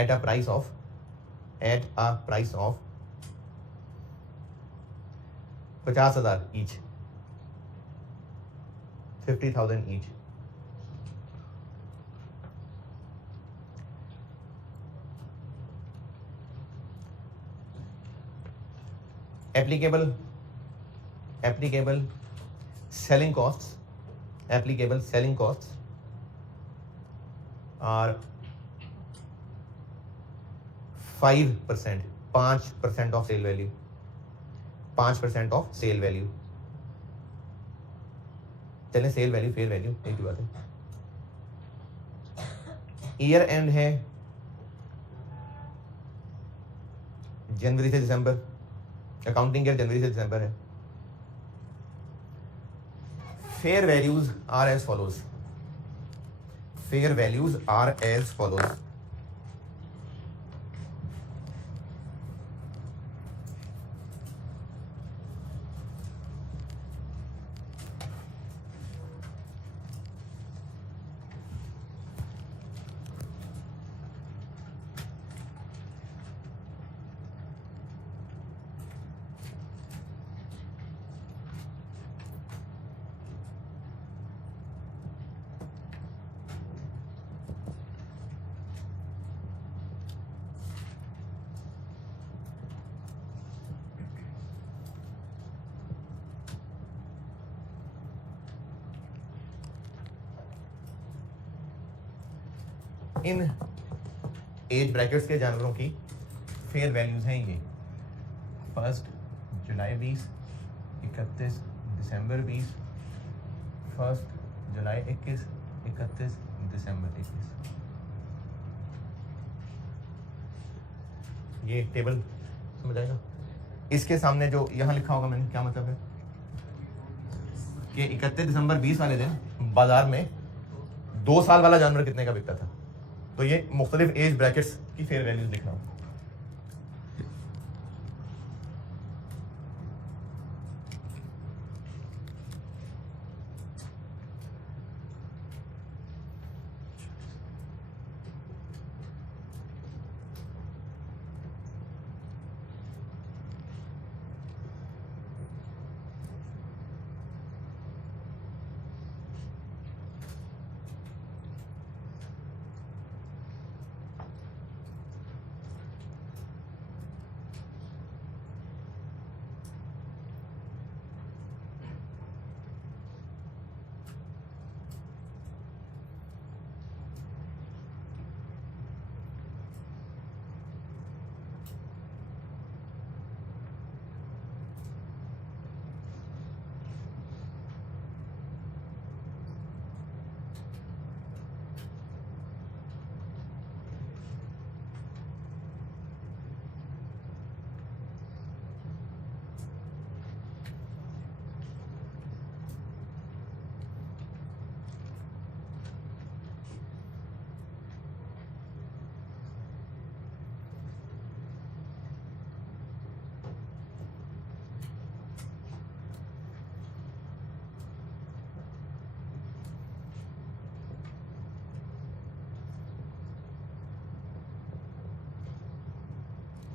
at a price of 50,000 each, 50,000 each। applicable selling costs are 5%, 5% of sale value, 5% of sale value। चलें सेल वैल्यू फेयर वैल्यू एक ही बात है। ईयर एंड है जनवरी से दिसंबर, अकाउंटिंग ईयर जनवरी से दिसंबर है। Fair values are as follows, fair values are as follows. In as brackets के जानवरों की फेयर वैल्यूज हैं ये, 1 जुलाई 20, 31 दिसंबर 20, 1 जुलाई 21, 31 दिसंबर 21। ये टेबल समझ आएगा। इसके सामने जो यहाँ लिखा होगा मैंने, क्या मतलब है कि 31 दिसंबर 20 वाले दिन बाजार में 2 साल वाला जानवर कितने का बिकता था, तो ये मुख्तलिफ एज ब्रैकेट्स की फेयर वैल्यूज लिख रहा हूं।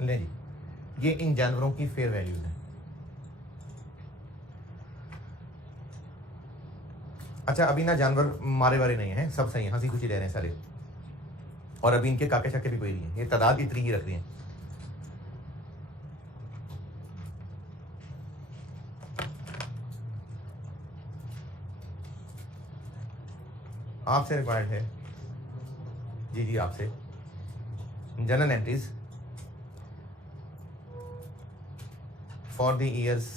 ले जी, ये इन जानवरों की फेयर वैल्यूज है। अच्छा, अभी ना जानवर मारे वारे नहीं हैं, सब सही है, हंसी खुशी रह रहे हैं सारे, और अभी इनके काके शाके भी कोई नहीं है, ये तादाद इतनी ही रख रही है। आपसे रिक्वायर्ड है जी जी, आपसे general entries for the years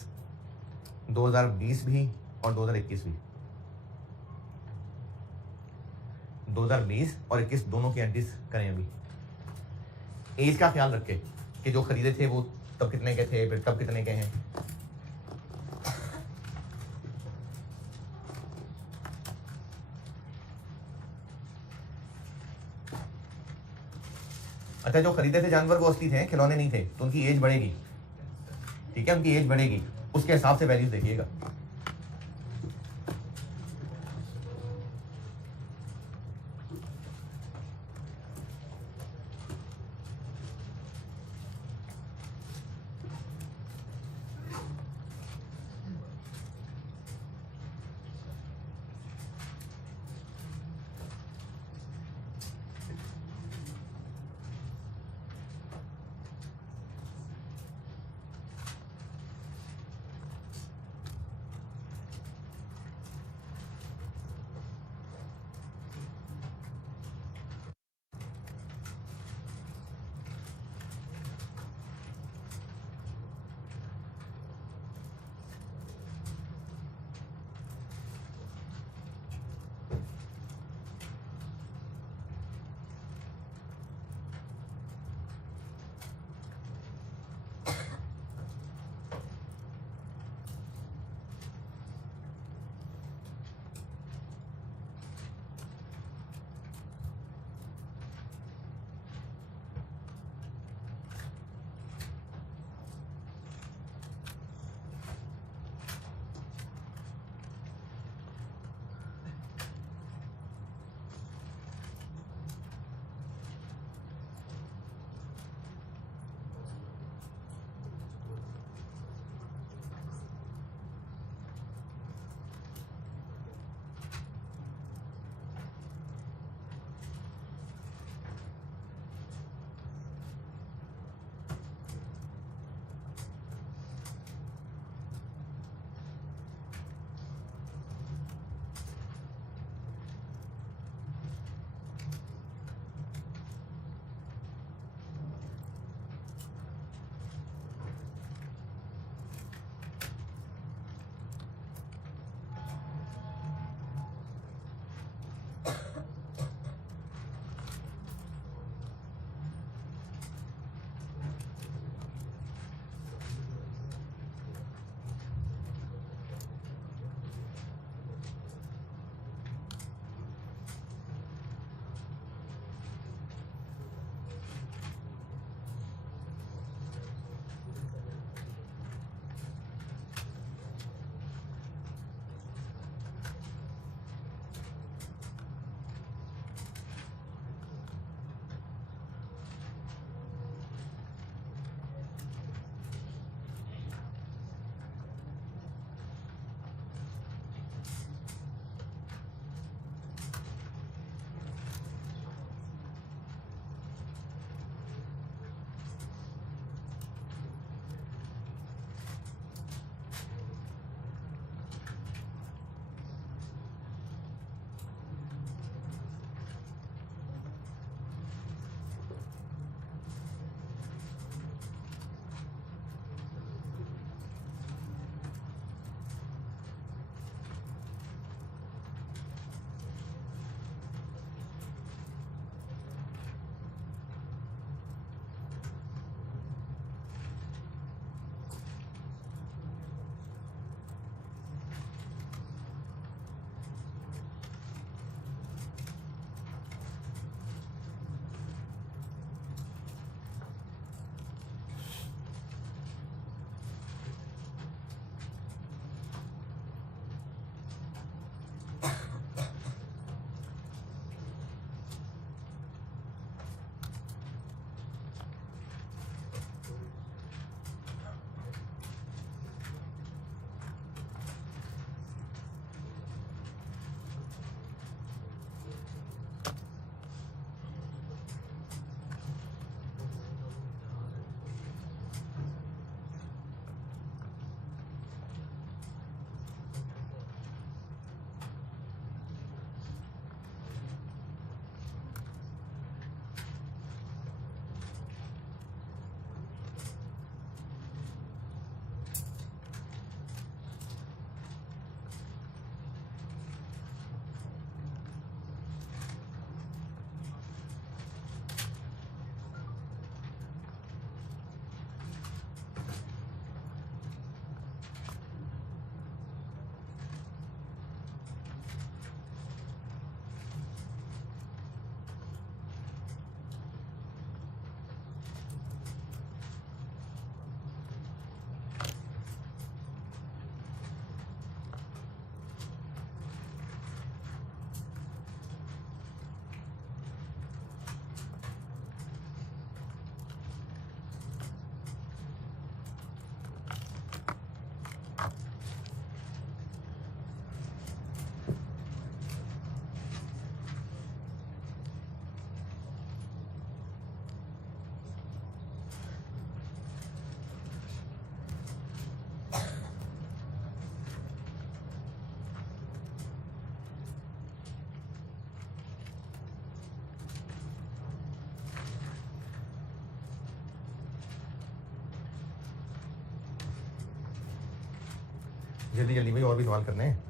2020 भी और 2021 भी, 2020 और 21 दोनों की एंट्रीज करें अभी। एज का ख्याल रखें कि जो खरीदे थे वो तब कितने के थे, फिर तब कितने के हैं। अच्छा, जो खरीदे थे जानवर वो असली थे, खिलौने नहीं थे, तो उनकी एज बढ़ेगी, ठीक है, उनकी एज बढ़ेगी, उसके हिसाब से वैल्यू देखिएगा। जल्दी जल्दी भाई, और भी सवाल करने हैं।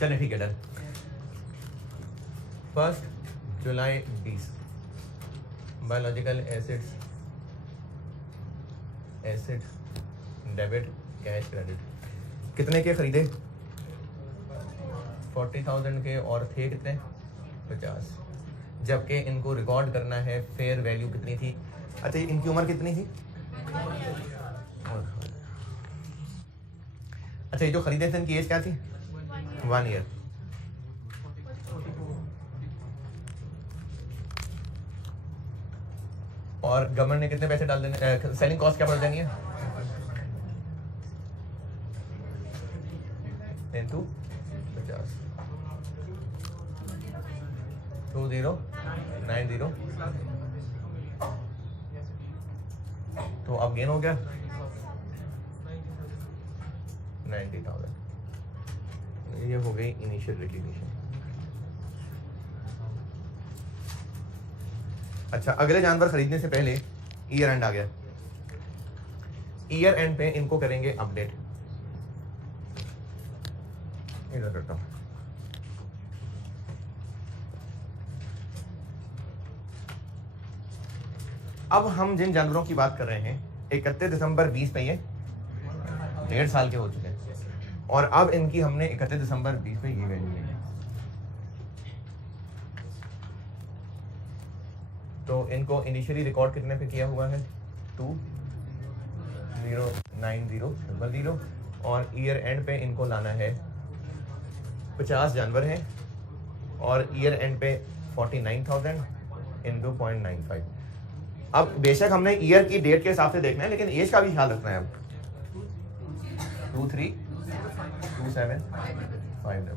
चलिए ठीक है, डन। 1 जुलाई 20 biological acids, acid, debit, cash, credit. कितने के खरीदे? 40,000 के, और थे कितने? 50। जबकि इनको रिकॉर्ड करना है फेयर वैल्यू कितनी थी? अच्छा, इनकी उम्र कितनी थी? अच्छा, ये जो खरीदे थे इनकी एज क्या थी? 1 ईयर। और गवर्नमेंट ने कितने पैसे डाल देने? सेलिंग कॉस्ट क्या पड़ जाएंगी? इनटू 50, 2090। तो अब गेन हो गया 90,000। ये हो गई इनिशियल रिकग्निशन। अच्छा, अगले जानवर खरीदने से पहले ईयर एंड आ गया। ईयर एंड पे इनको करेंगे अपडेट। इधर करता हूं। अब हम जिन जानवरों की बात कर रहे हैं 31 दिसंबर 20 पे ये 1.5 साल के हो चुके हैं, और अब इनकी हमने 31 दिसंबर 20 पे ये वैल्यू ली है। तो इनको इनिशियली रिकॉर्ड कितने पे किया हुआ है? 209000, और ईयर एंड पे इनको लाना है 50 जानवर हैं, और ईयर एंड पे 49,000 इंटू 0.95। अब बेशक हमने ईयर की डेट के हिसाब से देखना है, लेकिन एज का भी ख्याल रखना है। अब 232750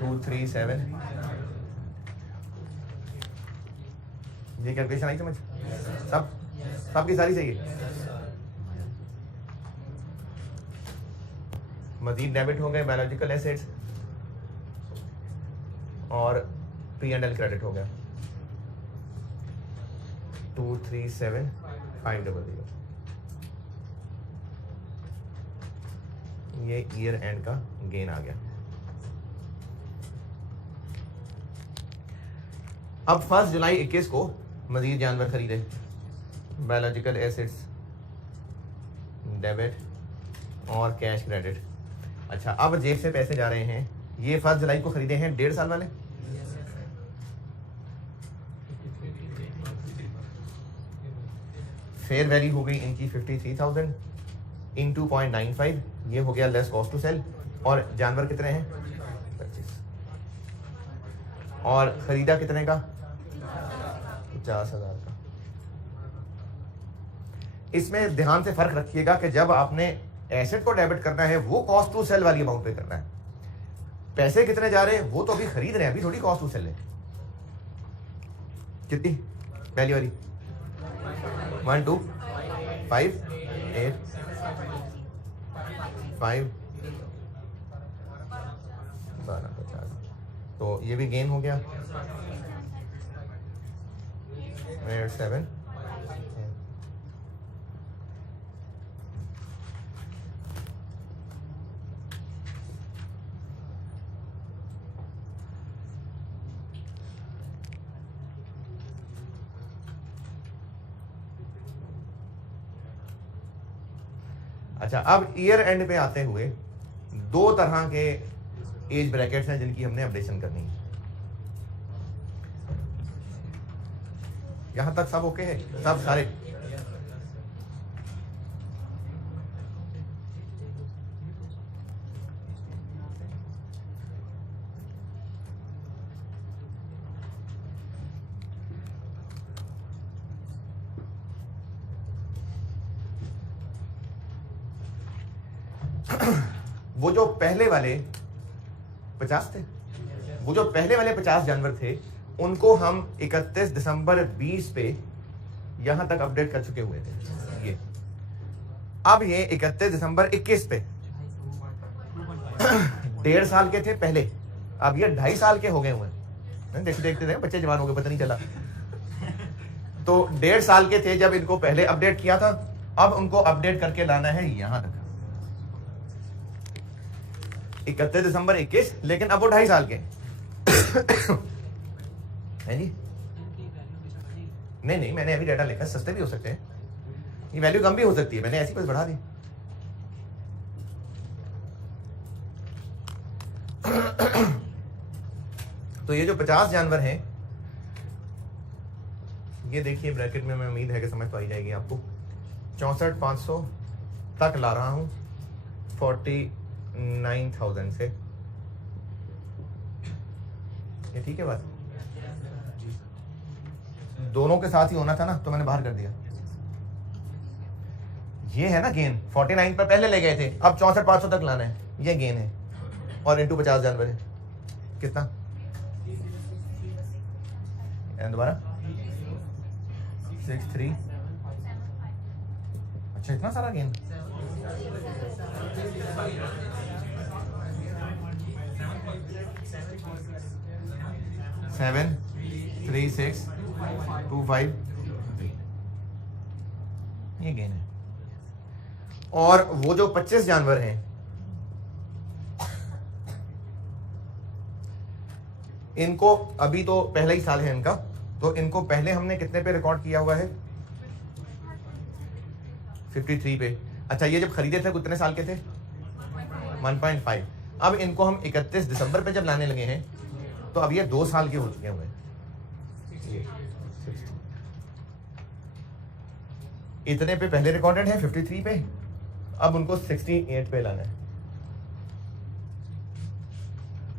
237। ये कैलकुलेशन आई समझ? सबकी सारी सही है। मजीद डेबिट हो गए बायोलॉजिकल एसेट्स, और P&L क्रेडिट हो गया 237,500। ये ईयर एंड का गेन आ गया। अब 1 जुलाई 21 को मजीद जानवर खरीदे, बायोलॉजिकल एसेट्स, डेबिट और कैश क्रेडिट। अच्छा, अब जेब से पैसे जा रहे हैं, ये 1 जुलाई को खरीदे हैं 1.5 साल वाले, फेयर वैल्यू हो गई इनकी 53,000 इंटू 0.95, ये हो गया लेस कॉस्ट टू सेल। और जानवर कितने हैं 25, और खरीदा कितने का 50,000 का। इसमें ध्यान से फर्क रखिएगा कि जब आपने एसेट को डेबिट करना है वो कॉस्ट टू सेल वाली अमाउंट पे करना है, पैसे कितने जा रहे हैं वो तो अभी खरीद रहे हैं, अभी थोड़ी कॉस्ट टू सेल है। कितनी पहली वाली 1 2 5 8 5 12 50, तो ये भी गेन हो गया 7। अच्छा, अब ईयर एंड पे आते हुए 2 तरह के एज ब्रैकेट्स हैं जिनकी हमने अपडेशन करनी है। यहां तक सब ओके है, सब सारे? वो जो पहले वाले 50 थे, वो जो पहले वाले 50 जानवर थे उनको हम 31 दिसंबर 20 पे यहां तक अपडेट कर चुके हुए थे। ये अब ये 31 दिसंबर 21 पे 1.5 साल के थे पहले, अब ये 2.5 साल के हो गए हुए। देखते देखते थे बच्चे जवान हो गए, पता नहीं चला। तो 1.5 साल के थे जब इनको पहले अपडेट किया था, अब उनको अपडेट करके लाना है यहां तक 31 दिसंबर 21, लेकिन अब वो 2.5 साल के है जी। नहीं, मैंने अभी डाटा लिखा, सस्ते भी हो सकते हैं, ये वैल्यू कम भी हो सकती है, मैंने ऐसी बस बढ़ा दी। तो ये जो 50 जानवर हैं, ये देखिए ब्रैकेट में, मैं उम्मीद है कि समझ तो आई जाएगी आपको। 64,500 तक ला रहा हूं 49,000 से, ये ठीक है बात? दोनों के साथ ही होना था ना, तो मैंने बाहर कर दिया। ये है ना गेन, 49 पर पहले ले गए थे, अब 64,500 तक लाना है, ये गेन है। और इंटू 50 जानवर है, कितना? दोबारा 63। अच्छा, इतना सारा गेन। सेवन 3 6 2 5, ये गेन है। और वो जो 25 जानवर हैं, इनको अभी तो पहला ही साल है इनका, तो इनको पहले हमने कितने पे रिकॉर्ड किया हुआ है? 53 पे। अच्छा, ये जब खरीदे थे कितने साल के थे? 1.5। अब इनको हम 31 दिसंबर पे जब लाने लगे हैं, तो अब ये 2 साल के हो चुके हुए। इतने पे पहले रिकॉर्डेड है 53 पे, अब उनको 68 पे लाना है।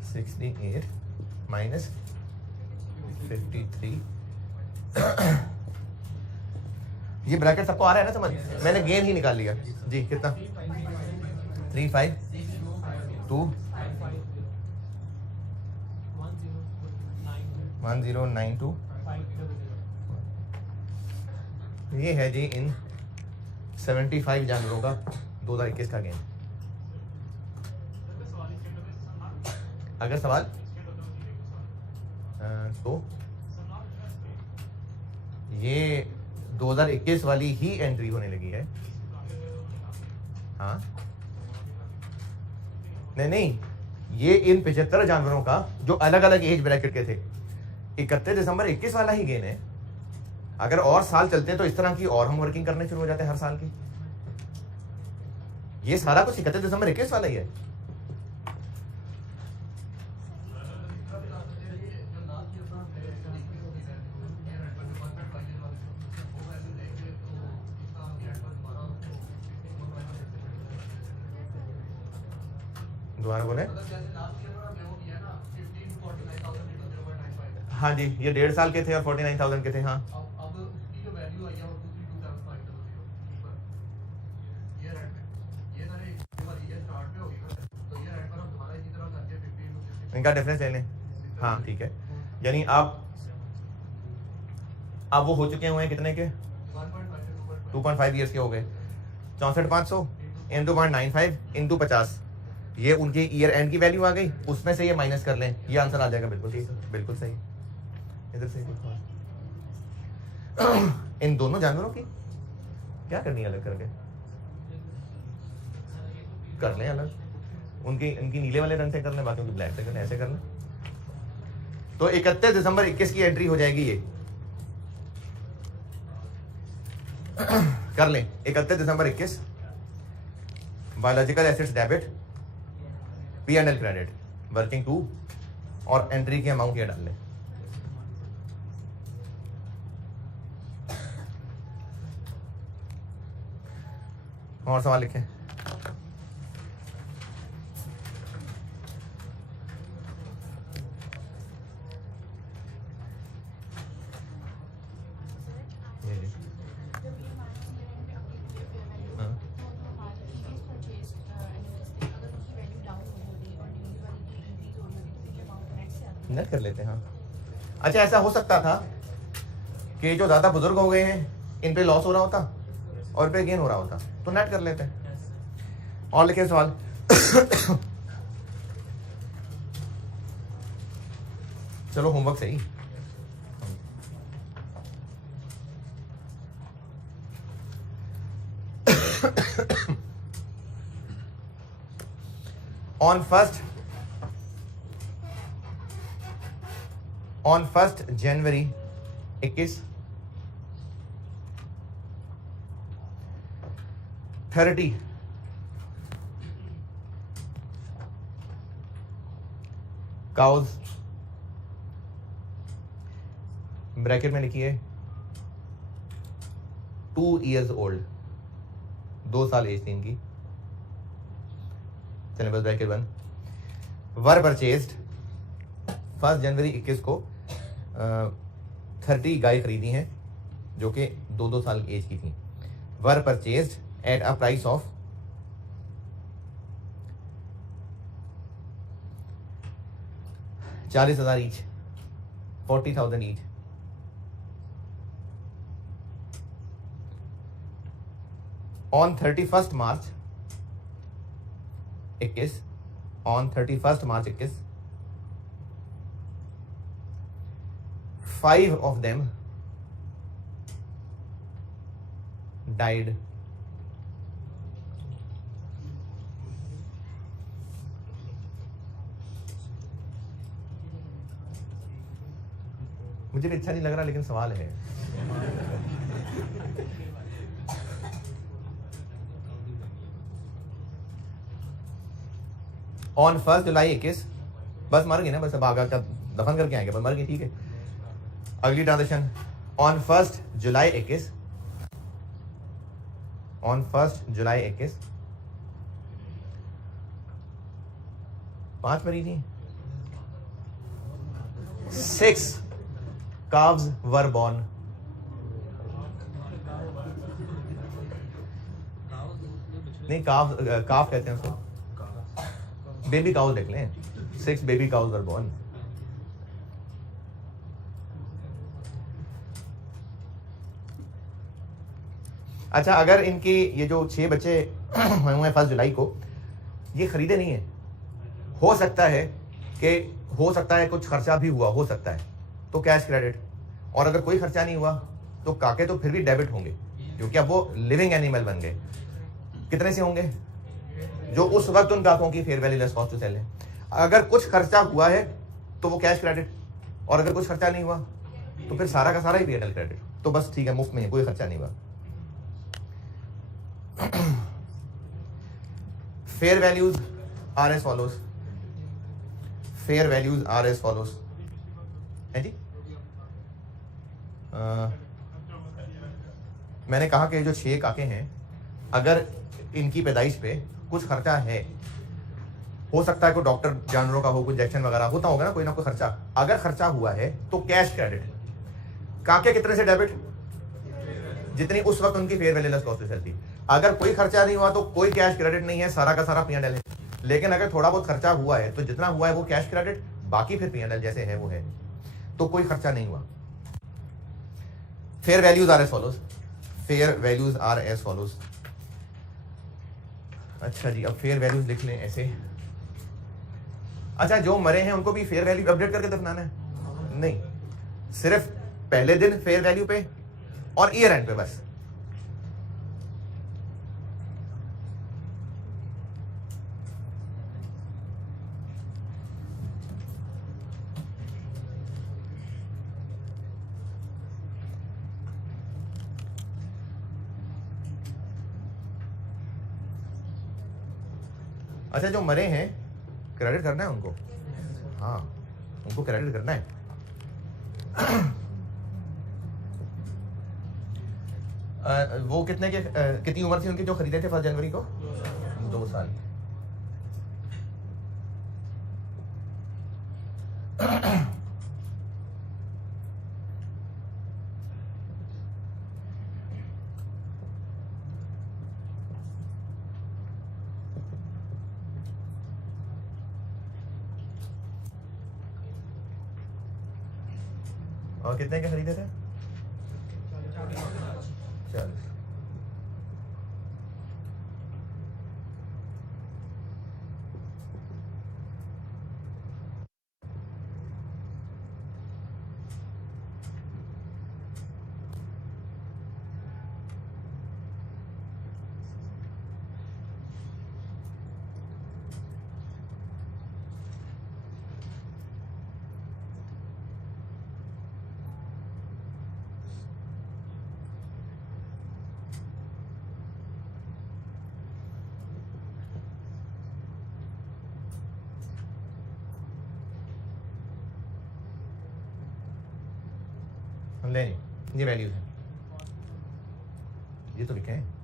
68 माइनस 53। ये ब्रैकेट सबको आ रहा है ना समझ? मैंने गेन ही निकाल लिया जी। कितना? 3 5 2 1092। ये है जी इन 75 जानवरों का 2021 का गेन। अगर सवाल तो ये 2021 वाली ही एंट्री होने लगी है। हाँ, नहीं, ये इन 75 जानवरों का जो अलग अलग एज ब्रैकेट के थे, 31 दिसंबर 21 वाला ही गेन है। अगर और साल चलते हैं तो इस तरह की और हम वर्किंग करने शुरू हो जाते हैं हर साल की। ये सारा कुछ 31 दिसंबर 21 वाला ही है। दोबारा बोले। हाँ जी, ये 1.5 साल के थे और 49,000 के थे। हाँ इनका डिफरेंस ले लें। हाँ ठीक है, यानी आप अब वो हो चुके हुए हैं कितने के? 2.5 ईयर्स के हो गए। 64,500 इंटू 0.95 इंटू 50, ये उनके ईयर एंड की वैल्यू आ गई। उसमें से ये माइनस कर लें, ये आंसर आ जाएगा। बिल्कुल ठीक, बिल्कुल सही। इधर से इन दोनों जानवरों की क्या करनी है अलग करके? कर लें अलग, उनकी इनकी नीले वाले रंग से कर लें, बाकी उनकी ब्लैक से कर लें, ऐसे कर लें। तो 31 दिसंबर 21 की एंट्री हो जाएगी ये। कर लें 31 December 21, biological assets debit, P&L credit, working 2 और एंट्री की अमाउंट ये डाल लें। और सवाल लिखें। नेट कर लेते हैं। हाँ अच्छा, ऐसा हो सकता था कि जो ज्यादा बुजुर्ग हो गए हैं इन पे लॉस हो रहा होता और पे गेन हो रहा होता, तो नेट कर लेते हैं। और लिखे सवाल। चलो होमवर्क सही। ऑन 1 जनवरी 21 30 काउज, ब्रैकेट में लिखिए 2 years ओल्ड, 2 साल एज थी इनकी। चलिए बस ब्रैकेट बंद। वर परचेज्ड 1 जनवरी 21 को 30 गाय खरीदी हैं जो कि 2 साल एज की थी। Were purchased at a price of 40,000 each, 40,000 each. On 31 March 21, on 31 March 21, 5 of them died. मुझे भी अच्छा नहीं लग रहा, लेकिन सवाल है। ऑन 1 जुलाई 21, बस मर गई ना, बस अब आगे का दफन करके आएंगे, बस मर गई, ठीक है। अगली ट्रांजेक्शन ऑन 1 जुलाई 21, ऑन 1 जुलाई 21 5 मरी थी। 6 calves were born. नहीं, काफ कहते हैं उसको, बेबी काउज देख लें। 6 बेबी काउज वर बॉर्न। अच्छा, अगर इनकी ये जो 6 बच्चे हुए हैं 1 जुलाई को, ये खरीदे नहीं है, हो सकता है कुछ खर्चा भी हुआ, हो सकता है, तो कैश क्रेडिट। और अगर कोई खर्चा नहीं हुआ तो काके तो फिर भी डेबिट होंगे, क्योंकि अब वो लिविंग एनिमल बन गए। कितने से होंगे? जो उस वक्त उन काकों की fair value less cost to sell है। अगर कुछ खर्चा हुआ है तो वो कैश क्रेडिट, और अगर कुछ खर्चा नहीं हुआ तो फिर सारा का सारा ही P&L क्रेडिट, तो बस ठीक है, मुफ्त में है, कोई खर्चा नहीं हुआ। Fair values are as follows, fair values are as follows है जी। मैंने कहा कि जो 6 काके हैं, अगर इनकी पैदाइश पे कुछ खर्चा है, हो सकता है कोई डॉक्टर जानवरों का हो, कोई इंजेक्शन वगैरह होता होगा ना, कोई ना कोई खर्चा, अगर खर्चा हुआ है तो कैश क्रेडिट। काके कितने से डेबिट? जितनी उस वक्त उनकी फेयर वैल्यू लेस कॉस्ट थी। अगर कोई खर्चा नहीं हुआ तो कोई कैश क्रेडिट नहीं है, सारा का सारा P&L है। लेकिन अगर थोड़ा बहुत खर्चा हुआ है तो जितना हुआ है वो कैश क्रेडिट, बाकी फिर P&L जैसे है वो है, तो कोई खर्चा नहीं हुआ। Fair values are as follows, fair values are as follows. अच्छा जी, अब फेयर वैल्यूज लिख लें ऐसे। अच्छा, जो मरे हैं उनको भी फेयर वैल्यू अपडेट करके दफनाना है? नहीं, सिर्फ पहले दिन फेयर वैल्यू पे और ईयर एंड पे बस। अच्छा, जो मरे हैं क्रेडिट करना है उनको, हाँ उनको क्रेडिट करना है। वो कितने के कितनी उम्र थी उनकी जो खरीदे थे 1 जनवरी को? 2 साल। और कितने के खरीदे थे? 40। नहीं, ये वैल्यूज है, ये तो लिखे हैं।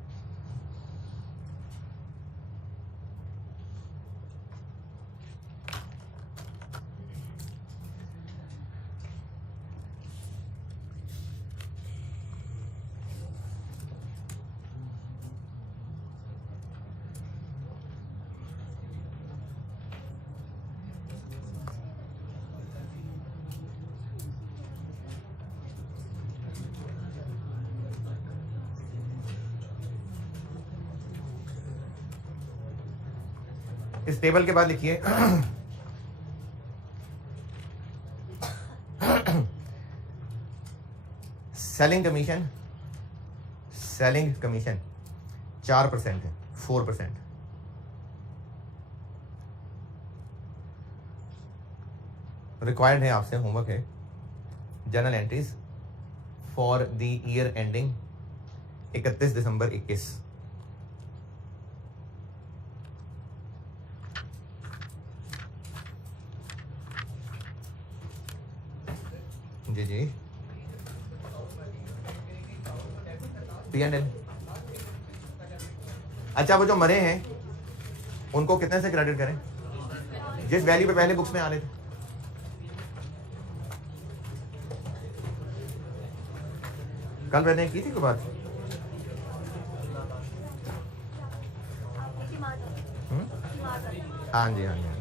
इस टेबल के बाद लिखिए सेलिंग कमीशन, सेलिंग कमीशन 4% है, 4%। रिक्वायर्ड है आपसे, होमवर्क है, journal entries for the year ending 31 December 21। जी जी, P&L। अच्छा, वो जो मरे हैं उनको कितने से क्रेडिट करें? जिस वैल्यू पे पहले बुक्स में आ रहे थे। कल मैंने की थी कोई बात? हाँ जी, हाँ जी।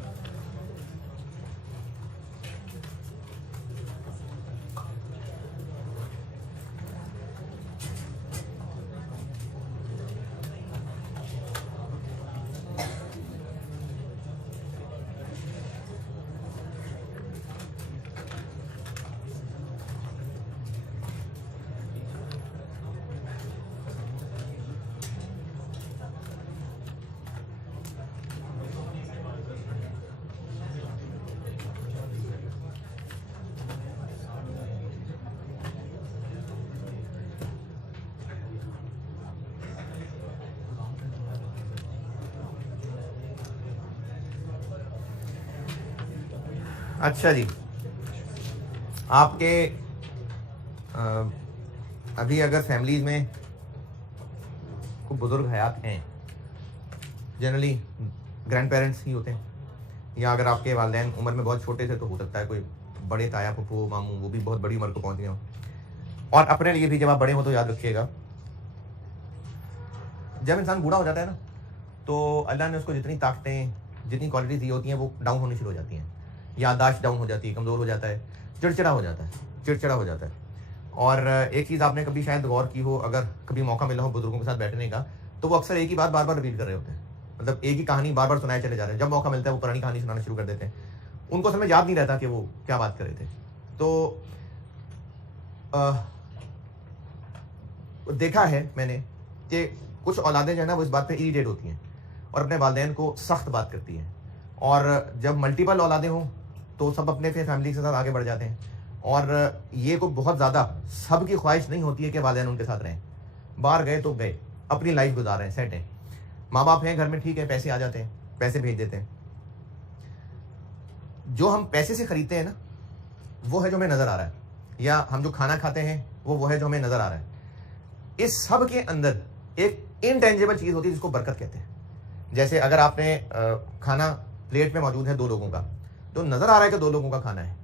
अच्छा जी, आपके अभी अगर फैमिलीज में कोई बुजुर्ग हयात हैं, जनरली ग्रैंड पेरेंट्स ही होते हैं, या अगर आपके वालिदैन उम्र में बहुत छोटे थे तो हो सकता है कोई बड़े ताया फूफू मामू वो भी बहुत बड़ी उम्र को पहुंच गए हों। और अपने लिए भी जब आप बड़े हो तो याद रखिएगा, जब इंसान बूढ़ा हो जाता है ना, तो अल्लाह ने उसको जितनी ताकतें जितनी क्वालिटीज दी होती हैं वो डाउन होनी शुरू हो जाती हैं। याददाश्त डाउन हो जाती है, कमज़ोर हो जाता है, चिड़चिड़ा हो जाता है, चिड़चिड़ा हो जाता है। और एक चीज़ आपने कभी शायद गौर की हो, अगर कभी मौका मिला हो बुजुर्गों के साथ बैठने का, तो वो अक्सर एक ही बात बार बार रिपीट कर रहे होते हैं। मतलब एक ही कहानी बार बार सुनाए चले जा रहे हैं। जब मौका मिलता है वो पुरानी कहानी सुनाना शुरू कर देते हैं। उनको समय याद नहीं रहता कि वो क्या बात कर रहे थे। तो देखा है मैंने कि कुछ औलादें जो है ना वो इस बात पे इरिटेट होती हैं और अपने वालिदैन को सख्त बात करती हैं। और जब मल्टीपल औलादें हों तो सब अपने फैमिली के साथ आगे बढ़ जाते हैं। और ये को बहुत ज़्यादा सबकी ख्वाहिश नहीं होती है कि वालिदैन उनके साथ रहें। बाहर गए तो गए, अपनी लाइफ गुजार रहे हैं, सेट हैं। माँ बाप हैं घर में, ठीक है, पैसे आ जाते हैं, पैसे भेज देते हैं। जो हम पैसे से खरीदते हैं ना वो है जो हमें नज़र आ रहा है, या हम जो खाना खाते हैं वो है जो हमें नज़र आ रहा है। इस सब के अंदर एक इनटेंजिबल चीज़ होती है जिसको बरकत कहते हैं। जैसे अगर आपने खाना प्लेट में मौजूद है 2 लोगों का, तो नज़र आ रहा है कि 2 लोगों का खाना है,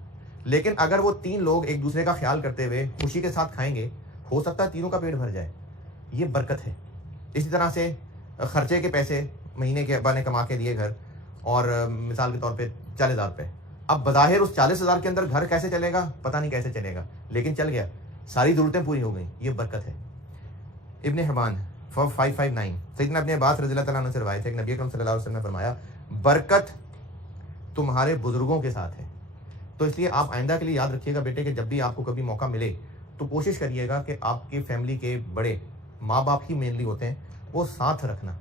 लेकिन अगर वो 3 लोग एक दूसरे का ख्याल करते हुए खुशी के साथ खाएंगे, हो सकता है तीनों का पेट भर जाए। ये बरकत है। इसी तरह से खर्चे के पैसे महीने के अब्बा ने कमा के दिए घर, और मिसाल के तौर पे 40,000 रुपये। अब बज़ाहिर उस 40,000 के अंदर घर कैसे चलेगा पता नहीं कैसे चलेगा, लेकिन चल गया, सारी ज़रूरतें पूरी हो गई। ये बरकत है। इब्न हिब्बान 559 सैयदना इब्न अब्बास रज़ियल्लाहु तआला अन्हु से रवायत है कि नबी अकरम सल्लल्लाहु अलैहि वसल्लम ने फरमाया, बरकत तुम्हारे बुजुर्गों के साथ है। तो इसलिए आप आइंदा के लिए याद रखिएगा बेटे कि जब भी आपको कभी मौका मिले तो कोशिश करिएगा कि आपकी फैमिली के बड़े, माँ बाप ही मेनली होते हैं, वो साथ रखना,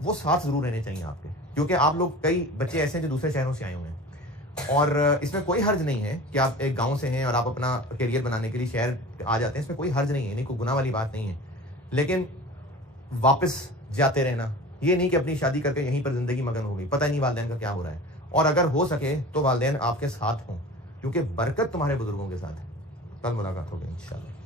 वो साथ ज़रूर रहने चाहिए आपके। क्योंकि आप लोग, कई बच्चे ऐसे हैं जो दूसरे शहरों से आए हुए हैं, और इसमें कोई हर्ज नहीं है कि आप एक गांव से हैं और आप अपना करियर बनाने के लिए शहर आ जाते हैं, इसमें कोई हर्ज नहीं है, नहीं कोई गुनाह वाली बात नहीं है। लेकिन वापस जाते रहना, ये नहीं कि अपनी शादी करके यहीं पर ज़िंदगी मगन हो गई, पता नहीं वालिदैन का क्या हो रहा है। और अगर हो सके तो वालिदैन आपके साथ हों, क्योंकि बरकत तुम्हारे बुजुर्गों के साथ है। कल मुलाकात होगी इंशाअल्लाह।